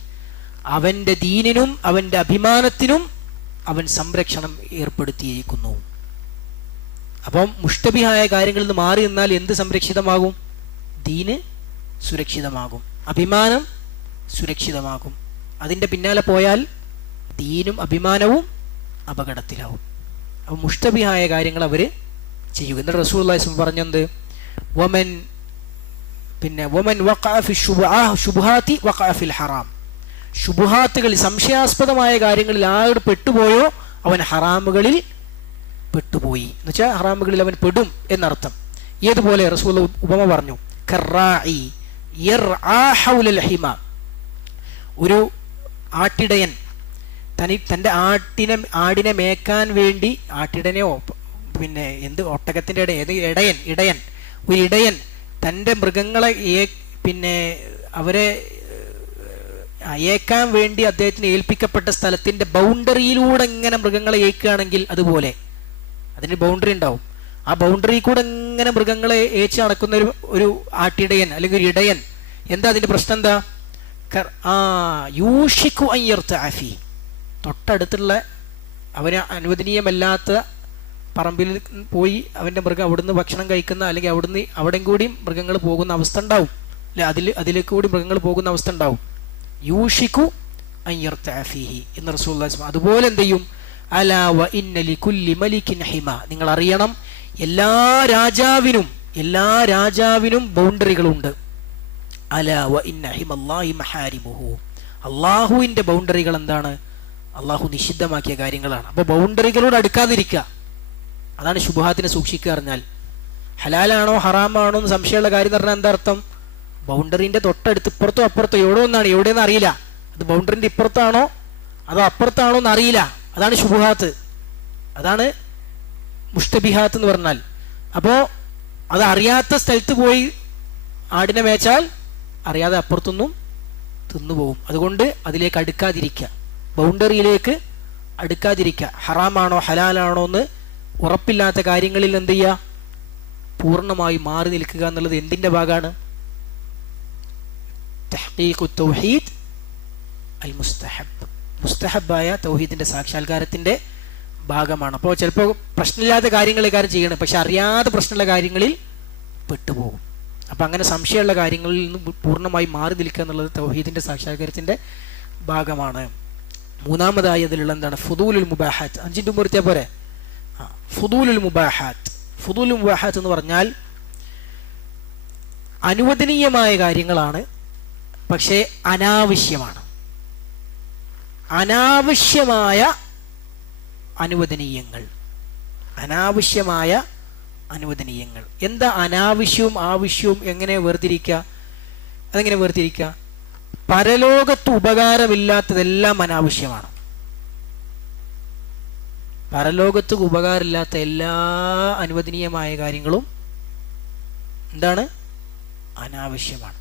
അവന്റെ ദീനിനും അവന്റെ അഭിമാനത്തിനും അവൻ സംരക്ഷണം ഏർപ്പെടുത്തിയിരിക്കുന്നു. അപ്പം മുഷ്തബിഹായ കാര്യങ്ങളിൽ നിന്ന് മാറി നിന്നാൽ എന്ത് സംരക്ഷിതമാകും? ദീന് സുരക്ഷിതമാകും, അഭിമാനം സുരക്ഷിതമാകും. അതിൻ്റെ പിന്നാലെ പോയാൽ ദീനും അഭിമാനവും അപകടത്തിലാവും. അപ്പം മുഷ്തബിഹായ കാര്യങ്ങൾ അവർ ചെയ്യുക. എന്നിട്ട് റസൂലുള്ളാഹി സ്വല്ലല്ലാഹു അലൈഹി വസല്ലം പറഞ്ഞത്, വമൻ വഖഅ ഫി ശുബ്ഹാത്തി വഖഅ ഫിൽ ഹറാം. ശുബ്ഹാത്തുകളിൽ സംശയാസ്പദമായ കാര്യങ്ങളിൽ ആരോട് പെട്ടുപോയോ അവൻ ഹറാമുകളിൽ പെട്ടുപോയി എന്ന് വെച്ചാൽ ഹറാമുകളിൽ അവൻ പെടും എന്നർത്ഥം. ഏതുപോലെ റസൂലുള്ളാഹി ഉപമ പറഞ്ഞു, കറാഇ യർആ ഹൗലൽ ഹിമ. ഒരു ആട്ടിടയൻ തൻ്റെ ആടിനെ മേക്കാൻ വേണ്ടി, ആട്ടിടനെയോ ഒട്ടകത്തിൻ്റെ ഇടയൻ ഒരു ഇടയൻ തൻ്റെ മൃഗങ്ങളെ അവരെ ഏക്കാൻ വേണ്ടി അദ്ദേഹത്തിന് ഏൽപ്പിക്കപ്പെട്ട സ്ഥലത്തിൻ്റെ ബൗണ്ടറിയിലൂടെ ഇങ്ങനെ മൃഗങ്ങളെ ഏക്കുകയാണെങ്കിൽ അതുപോലെ അതിന് ബൗണ്ടറി ഉണ്ടാവും. ആ ബൗണ്ടറി കൂടെ ഇങ്ങനെ മൃഗങ്ങളെ ഏച്ച് നടക്കുന്ന ഒരു ആട്ടിടയൻ അല്ലെങ്കിൽ ഒരു ഇടയൻ, എന്താ അതിന്റെ പ്രശ്നം? എന്താ? യൂഷിക്കു അയ്യർത്താഫി, തൊട്ടടുത്തുള്ള അവന് അനുവദനീയമല്ലാത്ത പറമ്പിൽ പോയി അവൻ്റെ മൃഗം അവിടുന്ന് ഭക്ഷണം കഴിക്കുന്ന, അല്ലെങ്കിൽ അവിടെയും കൂടി മൃഗങ്ങൾ പോകുന്ന അവസ്ഥ ഉണ്ടാവും അല്ലെ, അതിലേക്ക് കൂടി മൃഗങ്ങൾ പോകുന്ന അവസ്ഥ ഉണ്ടാവും. യൂഷിക്കു അയ്യർത്താഫിഹി എന്ന് റസൂലുള്ളാഹി സ്വല്ലല്ലാഹു അലൈഹി വസല്ലം. അതുപോലെ എന്ത് ചെയ്യും? അലാ വ ഇന്ന ലികുല്ലി മലികിൻ ഹിമ, നിങ്ങൾ അറിയണം എല്ലാ രാജാവിനും ബൗണ്ടറികളുണ്ട്. അലാ വ ഇന്ന ഹിമല്ലാഹി മഹാരിമുഹു, അള്ളാഹുവിൻ്റെ ബൗണ്ടറികൾ എന്താണ്? അള്ളാഹു നിഷിദ്ധമാക്കിയ കാര്യങ്ങളാണ്. അപ്പോൾ ബൗണ്ടറികളോട് അടുക്കാതിരിക്കുക, അതാണ് ശുബ്ഹാത്തിനെ സൂക്ഷിക്കുക. അറിഞ്ഞാൽ ഹലാലാണോ ഹറാമാണോ എന്ന് സംശയമുള്ള കാര്യം എന്ന് പറഞ്ഞാൽ എന്താ അർത്ഥം? ബൗണ്ടറിന്റെ തൊട്ടടുത്ത് ഇപ്പുറത്തോ അപ്പുറത്തോ എവിടെയെന്ന് അറിയില്ല, അത് ബൗണ്ടറിന്റെ ഇപ്പുറത്താണോ അതോ അപ്പുറത്താണോ എന്ന് അറിയില്ല. അതാണ് ശുബ്ഹാത്ത്, അതാണ് മുഷ്തബിഹാത്ത് എന്ന് പറഞ്ഞാൽ. അപ്പോൾ അത് അറിയാത്ത സ്ഥലത്ത് പോയി ആടിനെ മേച്ചാൽ അറിയാതെ അപ്പുറത്തൊന്നും തിന്നുപോകും. അതുകൊണ്ട് അതിലേക്ക് അടുക്കാതിരിക്കുക, ബൗണ്ടറിയിലേക്ക് അടുക്കാതിരിക്കുക. ഹറാമാണോ ഹലാലാണോ എന്ന് ഉറപ്പില്ലാത്ത കാര്യങ്ങളിൽ എന്ത് ചെയ്യുക? പൂർണ്ണമായി മാറി നിൽക്കുക എന്നുള്ളത് എന്തിൻ്റെ ഭാഗമാണ്? തഹ്ഖീഖു തൗഹീദ് അൽ മുസ്തഹബ്, മുസ്തഹബായ തൗഹീദിന്റെ സാക്ഷാത്കാരത്തിന്റെ ഭാഗമാണ്. അപ്പോൾ ചിലപ്പോൾ പ്രശ്നമില്ലാത്ത കാര്യങ്ങൾ കാര്യം ചെയ്യണം, പക്ഷെ അറിയാതെ പ്രശ്നമുള്ള കാര്യങ്ങളിൽ പെട്ടുപോകും. അപ്പം അങ്ങനെ സംശയമുള്ള കാര്യങ്ങളിൽ നിന്ന് പൂർണ്ണമായി മാറി നിൽക്കുക എന്നുള്ളത് തൗഹീദിന്റെ സാക്ഷാത്കാരത്തിന്റെ ഭാഗമാണ്. മൂന്നാമതായി അതിലുള്ള എന്താണ്? ഫുദൂലുൽ മുബാഹാത്ത്. 5 മുറിത്തിയാ പോരെ? ഫുദൂലുൽ മുബാഹാത്ത്. ഫുദൂലുൽ മുബാഹാത്ത് എന്ന് പറഞ്ഞാൽ അനുവദനീയമായ കാര്യങ്ങളാണ്, പക്ഷേ അനാവശ്യമാണ്. അനാവശ്യമായ അനുവദനീയങ്ങൾ. എന്താ അനാവശ്യവും ആവശ്യവും എങ്ങനെ വേർതിരിക്കുക? അതെങ്ങനെ വേർതിരിക്കുക? പരലോകത്ത് ഉപകാരമില്ലാത്തതെല്ലാം അനാവശ്യമാണ്. പരലോകത്ത് ഉപകാരമില്ലാത്ത എല്ലാ അനുവദനീയമായ കാര്യങ്ങളും എന്താണ്? അനാവശ്യമാണ്.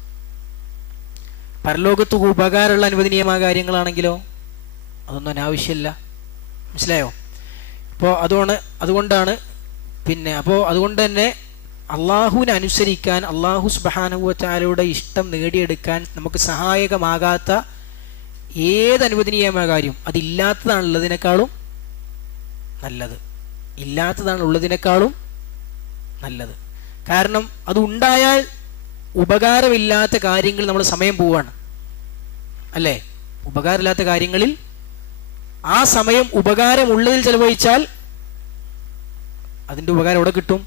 പരലോകത്ത് ഉപകാരമുള്ള അനുവദനീയമായ കാര്യങ്ങളാണെങ്കിലോ അതൊന്നും അനാവശ്യമില്ല. മനസ്സിലായോ? അപ്പോൾ അതുകൊണ്ടാണ് അതുകൊണ്ട് തന്നെ അള്ളാഹുവിനെ അനുസരിക്കാൻ, അള്ളാഹു സുബ്ഹാനഹു വ തആലയുടെ ഇഷ്ടം നേടിയെടുക്കാൻ നമുക്ക് സഹായകമാകാത്ത ഏത് അനുവദനീയമായ കാര്യം അതില്ലാത്തതാണുള്ളതിനേക്കാളും നല്ലത്. കാരണം അത് ഉണ്ടായാൽ ഉപകാരമില്ലാത്ത കാര്യങ്ങൾ നമ്മൾ സമയം പോവാണ് അല്ലേ? ഉപകാരമില്ലാത്ത കാര്യങ്ങളിൽ ആ സമയം ഉപകാരമുള്ളതിൽ ചെലവഴിച്ചാൽ അതിൻ്റെ ഉപകാരം എവിടെ കിട്ടും?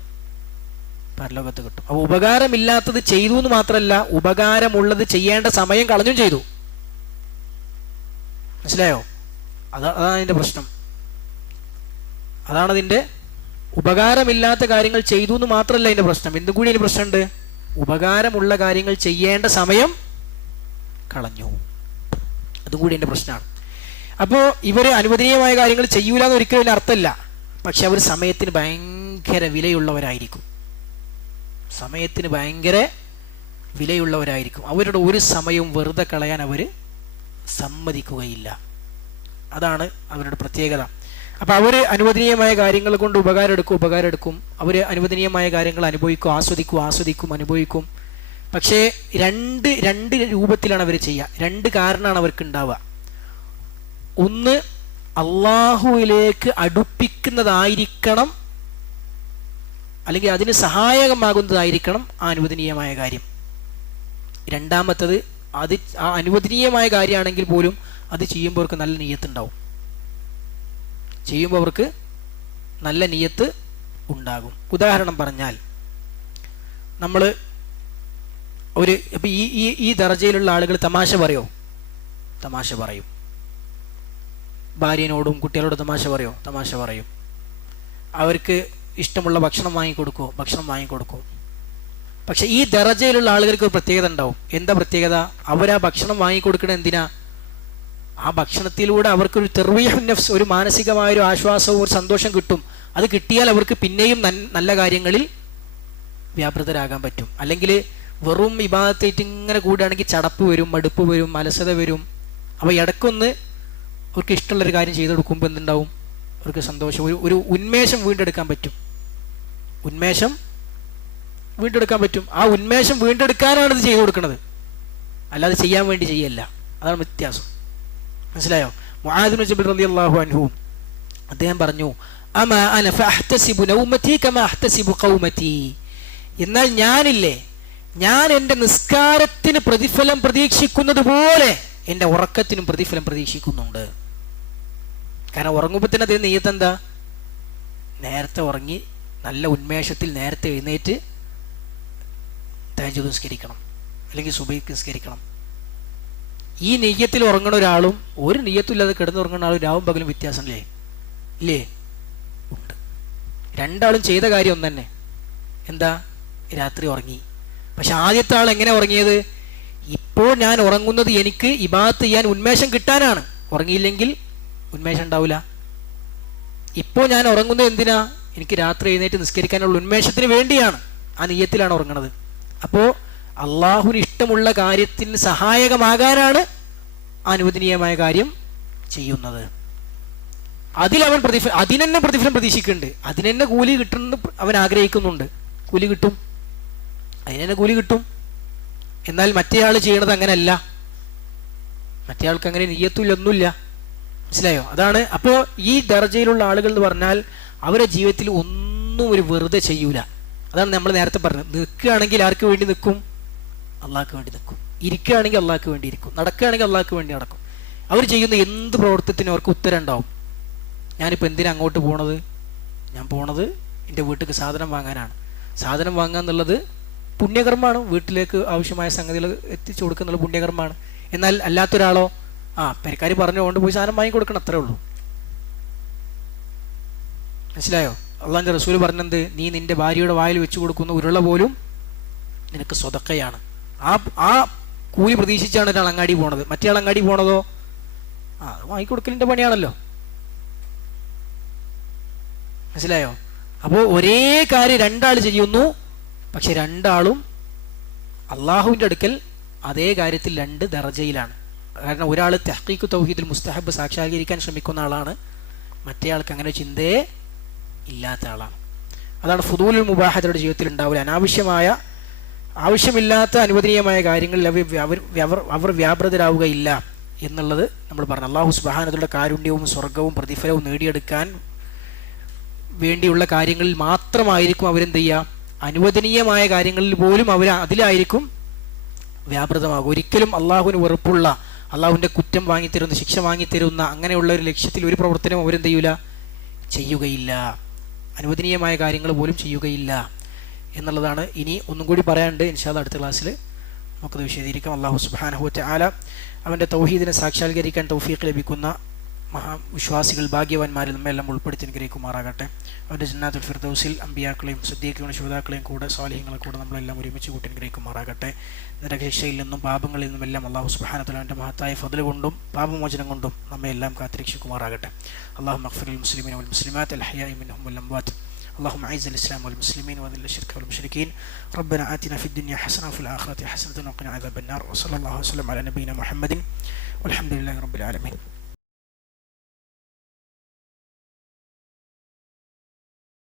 പരലോകത്ത് കിട്ടും. അപ്പോൾ ഉപകാരമില്ലാത്തത് ചെയ്തു എന്ന് മാത്രമല്ല, ഉപകാരമുള്ളത് ചെയ്യേണ്ട സമയം കളഞ്ഞും ചെയ്തു. മനസ്സിലായോ? അതാണ് അതിൻ്റെ പ്രശ്നം. അതാണതിൻ്റെ ഉപകാരമില്ലാത്ത കാര്യങ്ങൾ ചെയ്തു എന്ന് മാത്രമല്ല അതിൻ്റെ പ്രശ്നം. എന്തും കൂടി അതിന് പ്രശ്നമുണ്ട്, ഉപകാരമുള്ള കാര്യങ്ങൾ ചെയ്യേണ്ട സമയം കളഞ്ഞു. അതും കൂടി എൻ്റെ പ്രശ്നമാണ്. അപ്പോൾ ഇവര് അനുവദനീയമായ കാര്യങ്ങൾ ചെയ്യൂല എന്ന് ഒരിക്കലും അതിന് അർത്ഥമില്ല. പക്ഷെ അവർ സമയത്തിന് ഭയങ്കര വിലയുള്ളവരായിരിക്കും. അവരുടെ ഒരു സമയവും വെറുതെ കളയാൻ അവർ സമ്മതിക്കുകയില്ല. അതാണ് അവരുടെ പ്രത്യേകത. അപ്പം അവർ അനുവദനീയമായ കാര്യങ്ങൾ കൊണ്ട് ഉപകാരം എടുക്കും. അവർ അനുവദനീയമായ കാര്യങ്ങൾ ആസ്വദിക്കും. പക്ഷേ രണ്ട് രൂപത്തിലാണ് അവർ ചെയ്യുക. 2 കാരണമാണ് അവർക്ക് ഉണ്ടാവുക. ഒന്ന്, അള്ളാഹുവിലേക്ക് അടുപ്പിക്കുന്നതായിരിക്കണം, അല്ലെങ്കിൽ അതിന് സഹായകമാകുന്നതായിരിക്കണം ആ അനുവദനീയമായ കാര്യം. രണ്ടാമത്തത്, അത് ആ അനുവദനീയമായ കാര്യമാണെങ്കിൽ പോലും അത് ചെയ്യുമ്പോൾ അവർക്ക് നല്ല നിയ്യത്ത് ഉണ്ടാകും. ഉദാഹരണം പറഞ്ഞാൽ, നമ്മൾ ഇപ്പം ഈ ദർജയിലുള്ള ആളുകൾ തമാശ പറയും. ഭാര്യനോടും കുട്ടികളോടും തമാശ പറയും. അവർക്ക് ഇഷ്ടമുള്ള ഭക്ഷണം വാങ്ങിക്കൊടുക്കും. പക്ഷെ ഈ ദർജയിലുള്ള ആളുകൾക്ക് ഒരു പ്രത്യേകത ഉണ്ടാവും. എന്താ പ്രത്യേകത? അവരാ ഭക്ഷണം വാങ്ങിക്കൊടുക്കണത് എന്തിനാ? ആ ഭക്ഷണത്തിലൂടെ അവർക്കൊരു തർവീഹുൻ നഫ്സ്, ഒരു മാനസികമായൊരു ആശ്വാസവും ഒരു സന്തോഷം കിട്ടും. അത് കിട്ടിയാൽ അവർക്ക് പിന്നെയും നല്ല കാര്യങ്ങളിൽ വ്യാപൃതരാകാൻ പറ്റും. അല്ലെങ്കിൽ വെറും ഇബാദത്തായിട്ട് ഇങ്ങനെ കൂടുകയാണെങ്കിൽ ചടപ്പ് വരും, മടുപ്പ് വരും, അലസത വരും. അപ്പോൾ ഇടയ്ക്കൊന്ന് അവർക്ക് ഇഷ്ടമുള്ളൊരു കാര്യം ചെയ്തു കൊടുക്കുമ്പോൾ എന്തുണ്ടാവും? അവർക്ക് സന്തോഷം, ഒരു ഉന്മേഷം വീണ്ടെടുക്കാൻ പറ്റും. ഉന്മേഷം വീണ്ടെടുക്കാൻ പറ്റും. ആ ഉന്മേഷം വീണ്ടെടുക്കാനാണ് ഇത് ചെയ്തു കൊടുക്കുന്നത്, അല്ലാതെ ചെയ്യാൻ വേണ്ടി ചെയ്യല്ല. അതാണ് വ്യത്യാസം. മനസ്സിലായോ? മുആദ് ഇബ്നു ജബൽ റളിയല്ലാഹു അൻഹു അദ്ദേഹം പറഞ്ഞു, അമാ അന ഫഅഹ്തസിബു നൗമതി കമാ അഹ്തസിബു ഖൗമതി. എന്നാൽ ഞാനില്ലേ, ഞാൻ എൻ്റെ നിസ്കാരത്തിന് പ്രതിഫലം പ്രതീക്ഷിക്കുന്നത് പോലെ എൻ്റെ ഉറക്കത്തിനും പ്രതിഫലം പ്രതീക്ഷിക്കുന്നുണ്ട്. കാരണം ഉറങ്ങുമ്പോൾ തന്നെ അദ്ദേഹം നെയ്യത്ത് എന്താ? നേരത്തെ ഉറങ്ങി നല്ല ഉന്മേഷത്തിൽ നേരത്തെ എഴുന്നേറ്റ് തഹജ്ജുദ് നിസ്കരിക്കണം, അല്ലെങ്കിൽ സുബഹിക്ക് നിസ്കരിക്കണം. ഈ നെയ്യത്തിൽ ഉറങ്ങുന്ന ഒരാളും ഒരു നെയ്യത്തും ഇല്ലാതെ കിടന്നുറങ്ങുന്ന ആളും രാവും പകലും വ്യത്യാസമില്ലേ? ഇല്ലേ? ഉണ്ട്. രണ്ടാളും ചെയ്ത കാര്യം ഒന്ന് തന്നെ. എന്താ? രാത്രി ഉറങ്ങി. പക്ഷെ ആദ്യത്തെ ആൾ എങ്ങനെ ഉറങ്ങിയത്? ഇപ്പോൾ ഞാൻ ഉറങ്ങുന്നത് എനിക്ക് ഇബാദത്ത് ചെയ്യാൻ ഉന്മേഷം കിട്ടാനാണ്. ഉറങ്ങിയില്ലെങ്കിൽ ഉന്മേഷം ഉണ്ടാവില്ല. ഇപ്പോൾ ഞാൻ ഉറങ്ങുന്നത് എന്തിനാ? എനിക്ക് രാത്രി എഴുന്നേറ്റ് നിസ്കരിക്കാനുള്ള ഉന്മേഷത്തിന് വേണ്ടിയാണ്. ആ നിയ്യത്തിലാണ് ഉറങ്ങുന്നത്. അപ്പോൾ അള്ളാഹുവിന് ഇഷ്ടമുള്ള കാര്യത്തിന് സഹായകമാകാനാണ് അനുവദനീയമായ കാര്യം ചെയ്യുന്നത്. അതിലവൻ അതിനെന്നെ പ്രതിഫലം പ്രതീക്ഷിക്കുന്നുണ്ട്, അതിനെന്നെ കൂലി കിട്ടുമെന്ന് അവൻ ആഗ്രഹിക്കുന്നുണ്ട്. കൂലി കിട്ടും, അതിനെന്നെ കൂലി കിട്ടും. എന്നാൽ മറ്റേയാൾ ചെയ്യണത് അങ്ങനെയല്ല. മറ്റേയാൾക്ക് അങ്ങനെ നിയ്യത്തുമില്ല, ഒന്നുമില്ല. മനസ്സിലായോ? അതാണ്. അപ്പോൾ ഈ ദർജയിലുള്ള ആളുകൾ എന്ന് പറഞ്ഞാൽ അവരുടെ ജീവിതത്തിൽ ഒന്നും ഒരു വെറുതെ ചെയ്യൂല. അതാണ് നമ്മൾ നേരത്തെ പറഞ്ഞത്. നിൽക്കുകയാണെങ്കിൽ ആർക്ക് വേണ്ടി നിൽക്കും? അള്ളാഹ്ക്ക് വേണ്ടി നിൽക്കും. ഇരിക്കുകയാണെങ്കിൽ അള്ളാഹ്ക്ക് വേണ്ടി ഇരിക്കും. നടക്കുകയാണെങ്കിൽ അള്ളാഹ്ക്ക് വേണ്ടി നടക്കും. അവർ ചെയ്യുന്ന എന്ത് പ്രവർത്തനത്തിനും അവർക്ക് ഉത്തരം ഉണ്ടാവും. ഞാനിപ്പോൾ എന്തിനാ അങ്ങോട്ട് പോണത്? ഞാൻ പോണത് എൻ്റെ വീട്ടിലേക്ക് സാധനം വാങ്ങാനാണ്. സാധനം വാങ്ങുക എന്നുള്ളത് പുണ്യകർമ്മമാണ്. വീട്ടിലേക്ക് ആവശ്യമായ സംഗതികൾ എത്തിച്ചു കൊടുക്കുന്നുള്ള പുണ്യകർമ്മമാണ്. എന്നാൽ അല്ലാത്തൊരാളോ, പെരക്കാർ പറഞ്ഞുകൊണ്ട് പോയി സാധനം വാങ്ങി കൊടുക്കണം, അത്രേ ഉള്ളൂ. മനസ്സിലായോ? അള്ളാഹുവിൻ്റെ റസൂൽ പറഞ്ഞത്, നീ നിന്റെ ഭാര്യയുടെ വായിൽ വെച്ച് കൊടുക്കുന്ന ഉരുള പോലും നിനക്ക് സ്വതക്കയാണ്. ആ കൂലി പ്രതീക്ഷിച്ചാണ് ഒരാൾ അങ്ങാടി പോണത്. മറ്റേ ആൾ അങ്ങാടി പോണതോ അത് വാങ്ങിക്കൊടുക്കലിൻ്റെ പണിയാണല്ലോ. മനസ്സിലായോ? അപ്പോൾ ഒരേ കാര്യം രണ്ടാൾ ചെയ്യുന്നു, പക്ഷെ രണ്ടാളും അള്ളാഹുവിൻ്റെ അടുക്കൽ അതേ കാര്യത്തിൽ രണ്ട് ദർജയിലാണ്. കാരണം ഒരാൾ തഹ്ഖീഖ് തൗഹീദുൽ മുസ്തഹബ് സാക്ഷാത്കരിക്കാൻ ശ്രമിക്കുന്ന ആളാണ്, മറ്റേ ആൾക്ക് അങ്ങനെ ചിന്തയെ ഇല്ലാത്ത ആളാണ്. അതാണ് ഫുദൂലുൽ മുബാഹയുടെ ജീവിതത്തിൽ ഉണ്ടാവില്ല. അനാവശ്യമായ ആവശ്യമില്ലാത്ത അനുവദനീയമായ കാര്യങ്ങളിൽ അവർ വ്യാപൃതരാവുകയില്ല എന്നുള്ളത് നമ്മൾ പറഞ്ഞു. അല്ലാഹു സുബ്ഹാനഹു വ തആലയുടെ കാരുണ്യവും സ്വർഗവും പ്രതിഫലവും നേടിയെടുക്കാൻ വേണ്ടിയുള്ള കാര്യങ്ങളിൽ മാത്രമായിരിക്കും അവരെന്ത് ചെയ്യുക? അനുവദനീയമായ കാര്യങ്ങളിൽ പോലും അതിലായിരിക്കും വ്യാപൃതമാകും. ഒരിക്കലും അള്ളാഹുവിന് വെറുപ്പുള്ള, അള്ളാഹുവിൻ്റെ കുറ്റം വാങ്ങിത്തരുന്ന, ശിക്ഷ വാങ്ങിത്തരുന്ന അങ്ങനെയുള്ള ഒരു ലക്ഷ്യത്തിൽ ഒരു പ്രവർത്തനവും അവരെന്ത് ചെയ്യൂല? ചെയ്യുകയില്ല. അനുവദനീയമായ കാര്യങ്ങൾ പോലും ചെയ്യുകയില്ല എന്നുള്ളതാണ്. ഇനി ഒന്നും കൂടി പറയാനുണ്ട്. ഇൻഷാ അല്ലാഹ് അടുത്ത ക്ലാസ്സിൽ നമുക്കത് വിശദീകരിക്കാം. അല്ലാഹു സുബ്ഹാനഹു വ തആല അവൻ്റെ തൗഹീദിനെ സാക്ഷാത്കരിക്കാൻ തൗഫീഖ് ലഭിക്കുന്ന മഹാവിശ്വാസികൾ, ഭാഗ്യവാന്മാരിൽ നമ്മെല്ലാം ഉൾപ്പെടുത്തി അനുഗ്രഹിക്കുമാറാകട്ടെ. അവൻ്റെ ജന്നാത്തുൽ ഫിർദൗസിൽ അമ്പിയാക്കളെയും സിദ്ദീഖുകളെയും ശുഹദാക്കളെയും കൂടെ സ്വാലിഹീങ്ങളെ കൂടെ നമ്മളെല്ലാം ഒരുമിച്ച് കൂട്ടി അനുഗ്രഹിക്കുമാറാകട്ടെ. നരകശിക്ഷയിൽ നിന്നും പാപങ്ങളിൽ നിന്നുമെല്ലാം അല്ലാഹു സുബ്ഹാനഹു വ തആല അവൻ്റെ മഹത്തായ ഫദ്ൽ കൊണ്ടും പാപമോചനം കൊണ്ടും നമ്മെല്ലാം കാത്തുരക്ഷിക്കുമാറാകട്ടെ. അല്ലാഹുമ്മ അഗ്ഫിറിൽ മുസ്ലിമീന വൽ മുസ്ലിമാത്ത് അൽ ഹയാഇ മിൻഹും വൽ അംവാത്ത്. اللهم أعز الإسلام والمسلمين وأذل الشرك والمشركين. ربنا آتنا في الدنيا حسنة وفي الآخرة حسنة وقنا عذاب النار. وصلى الله وسلم على نبينا محمد والحمد لله رب العالمين.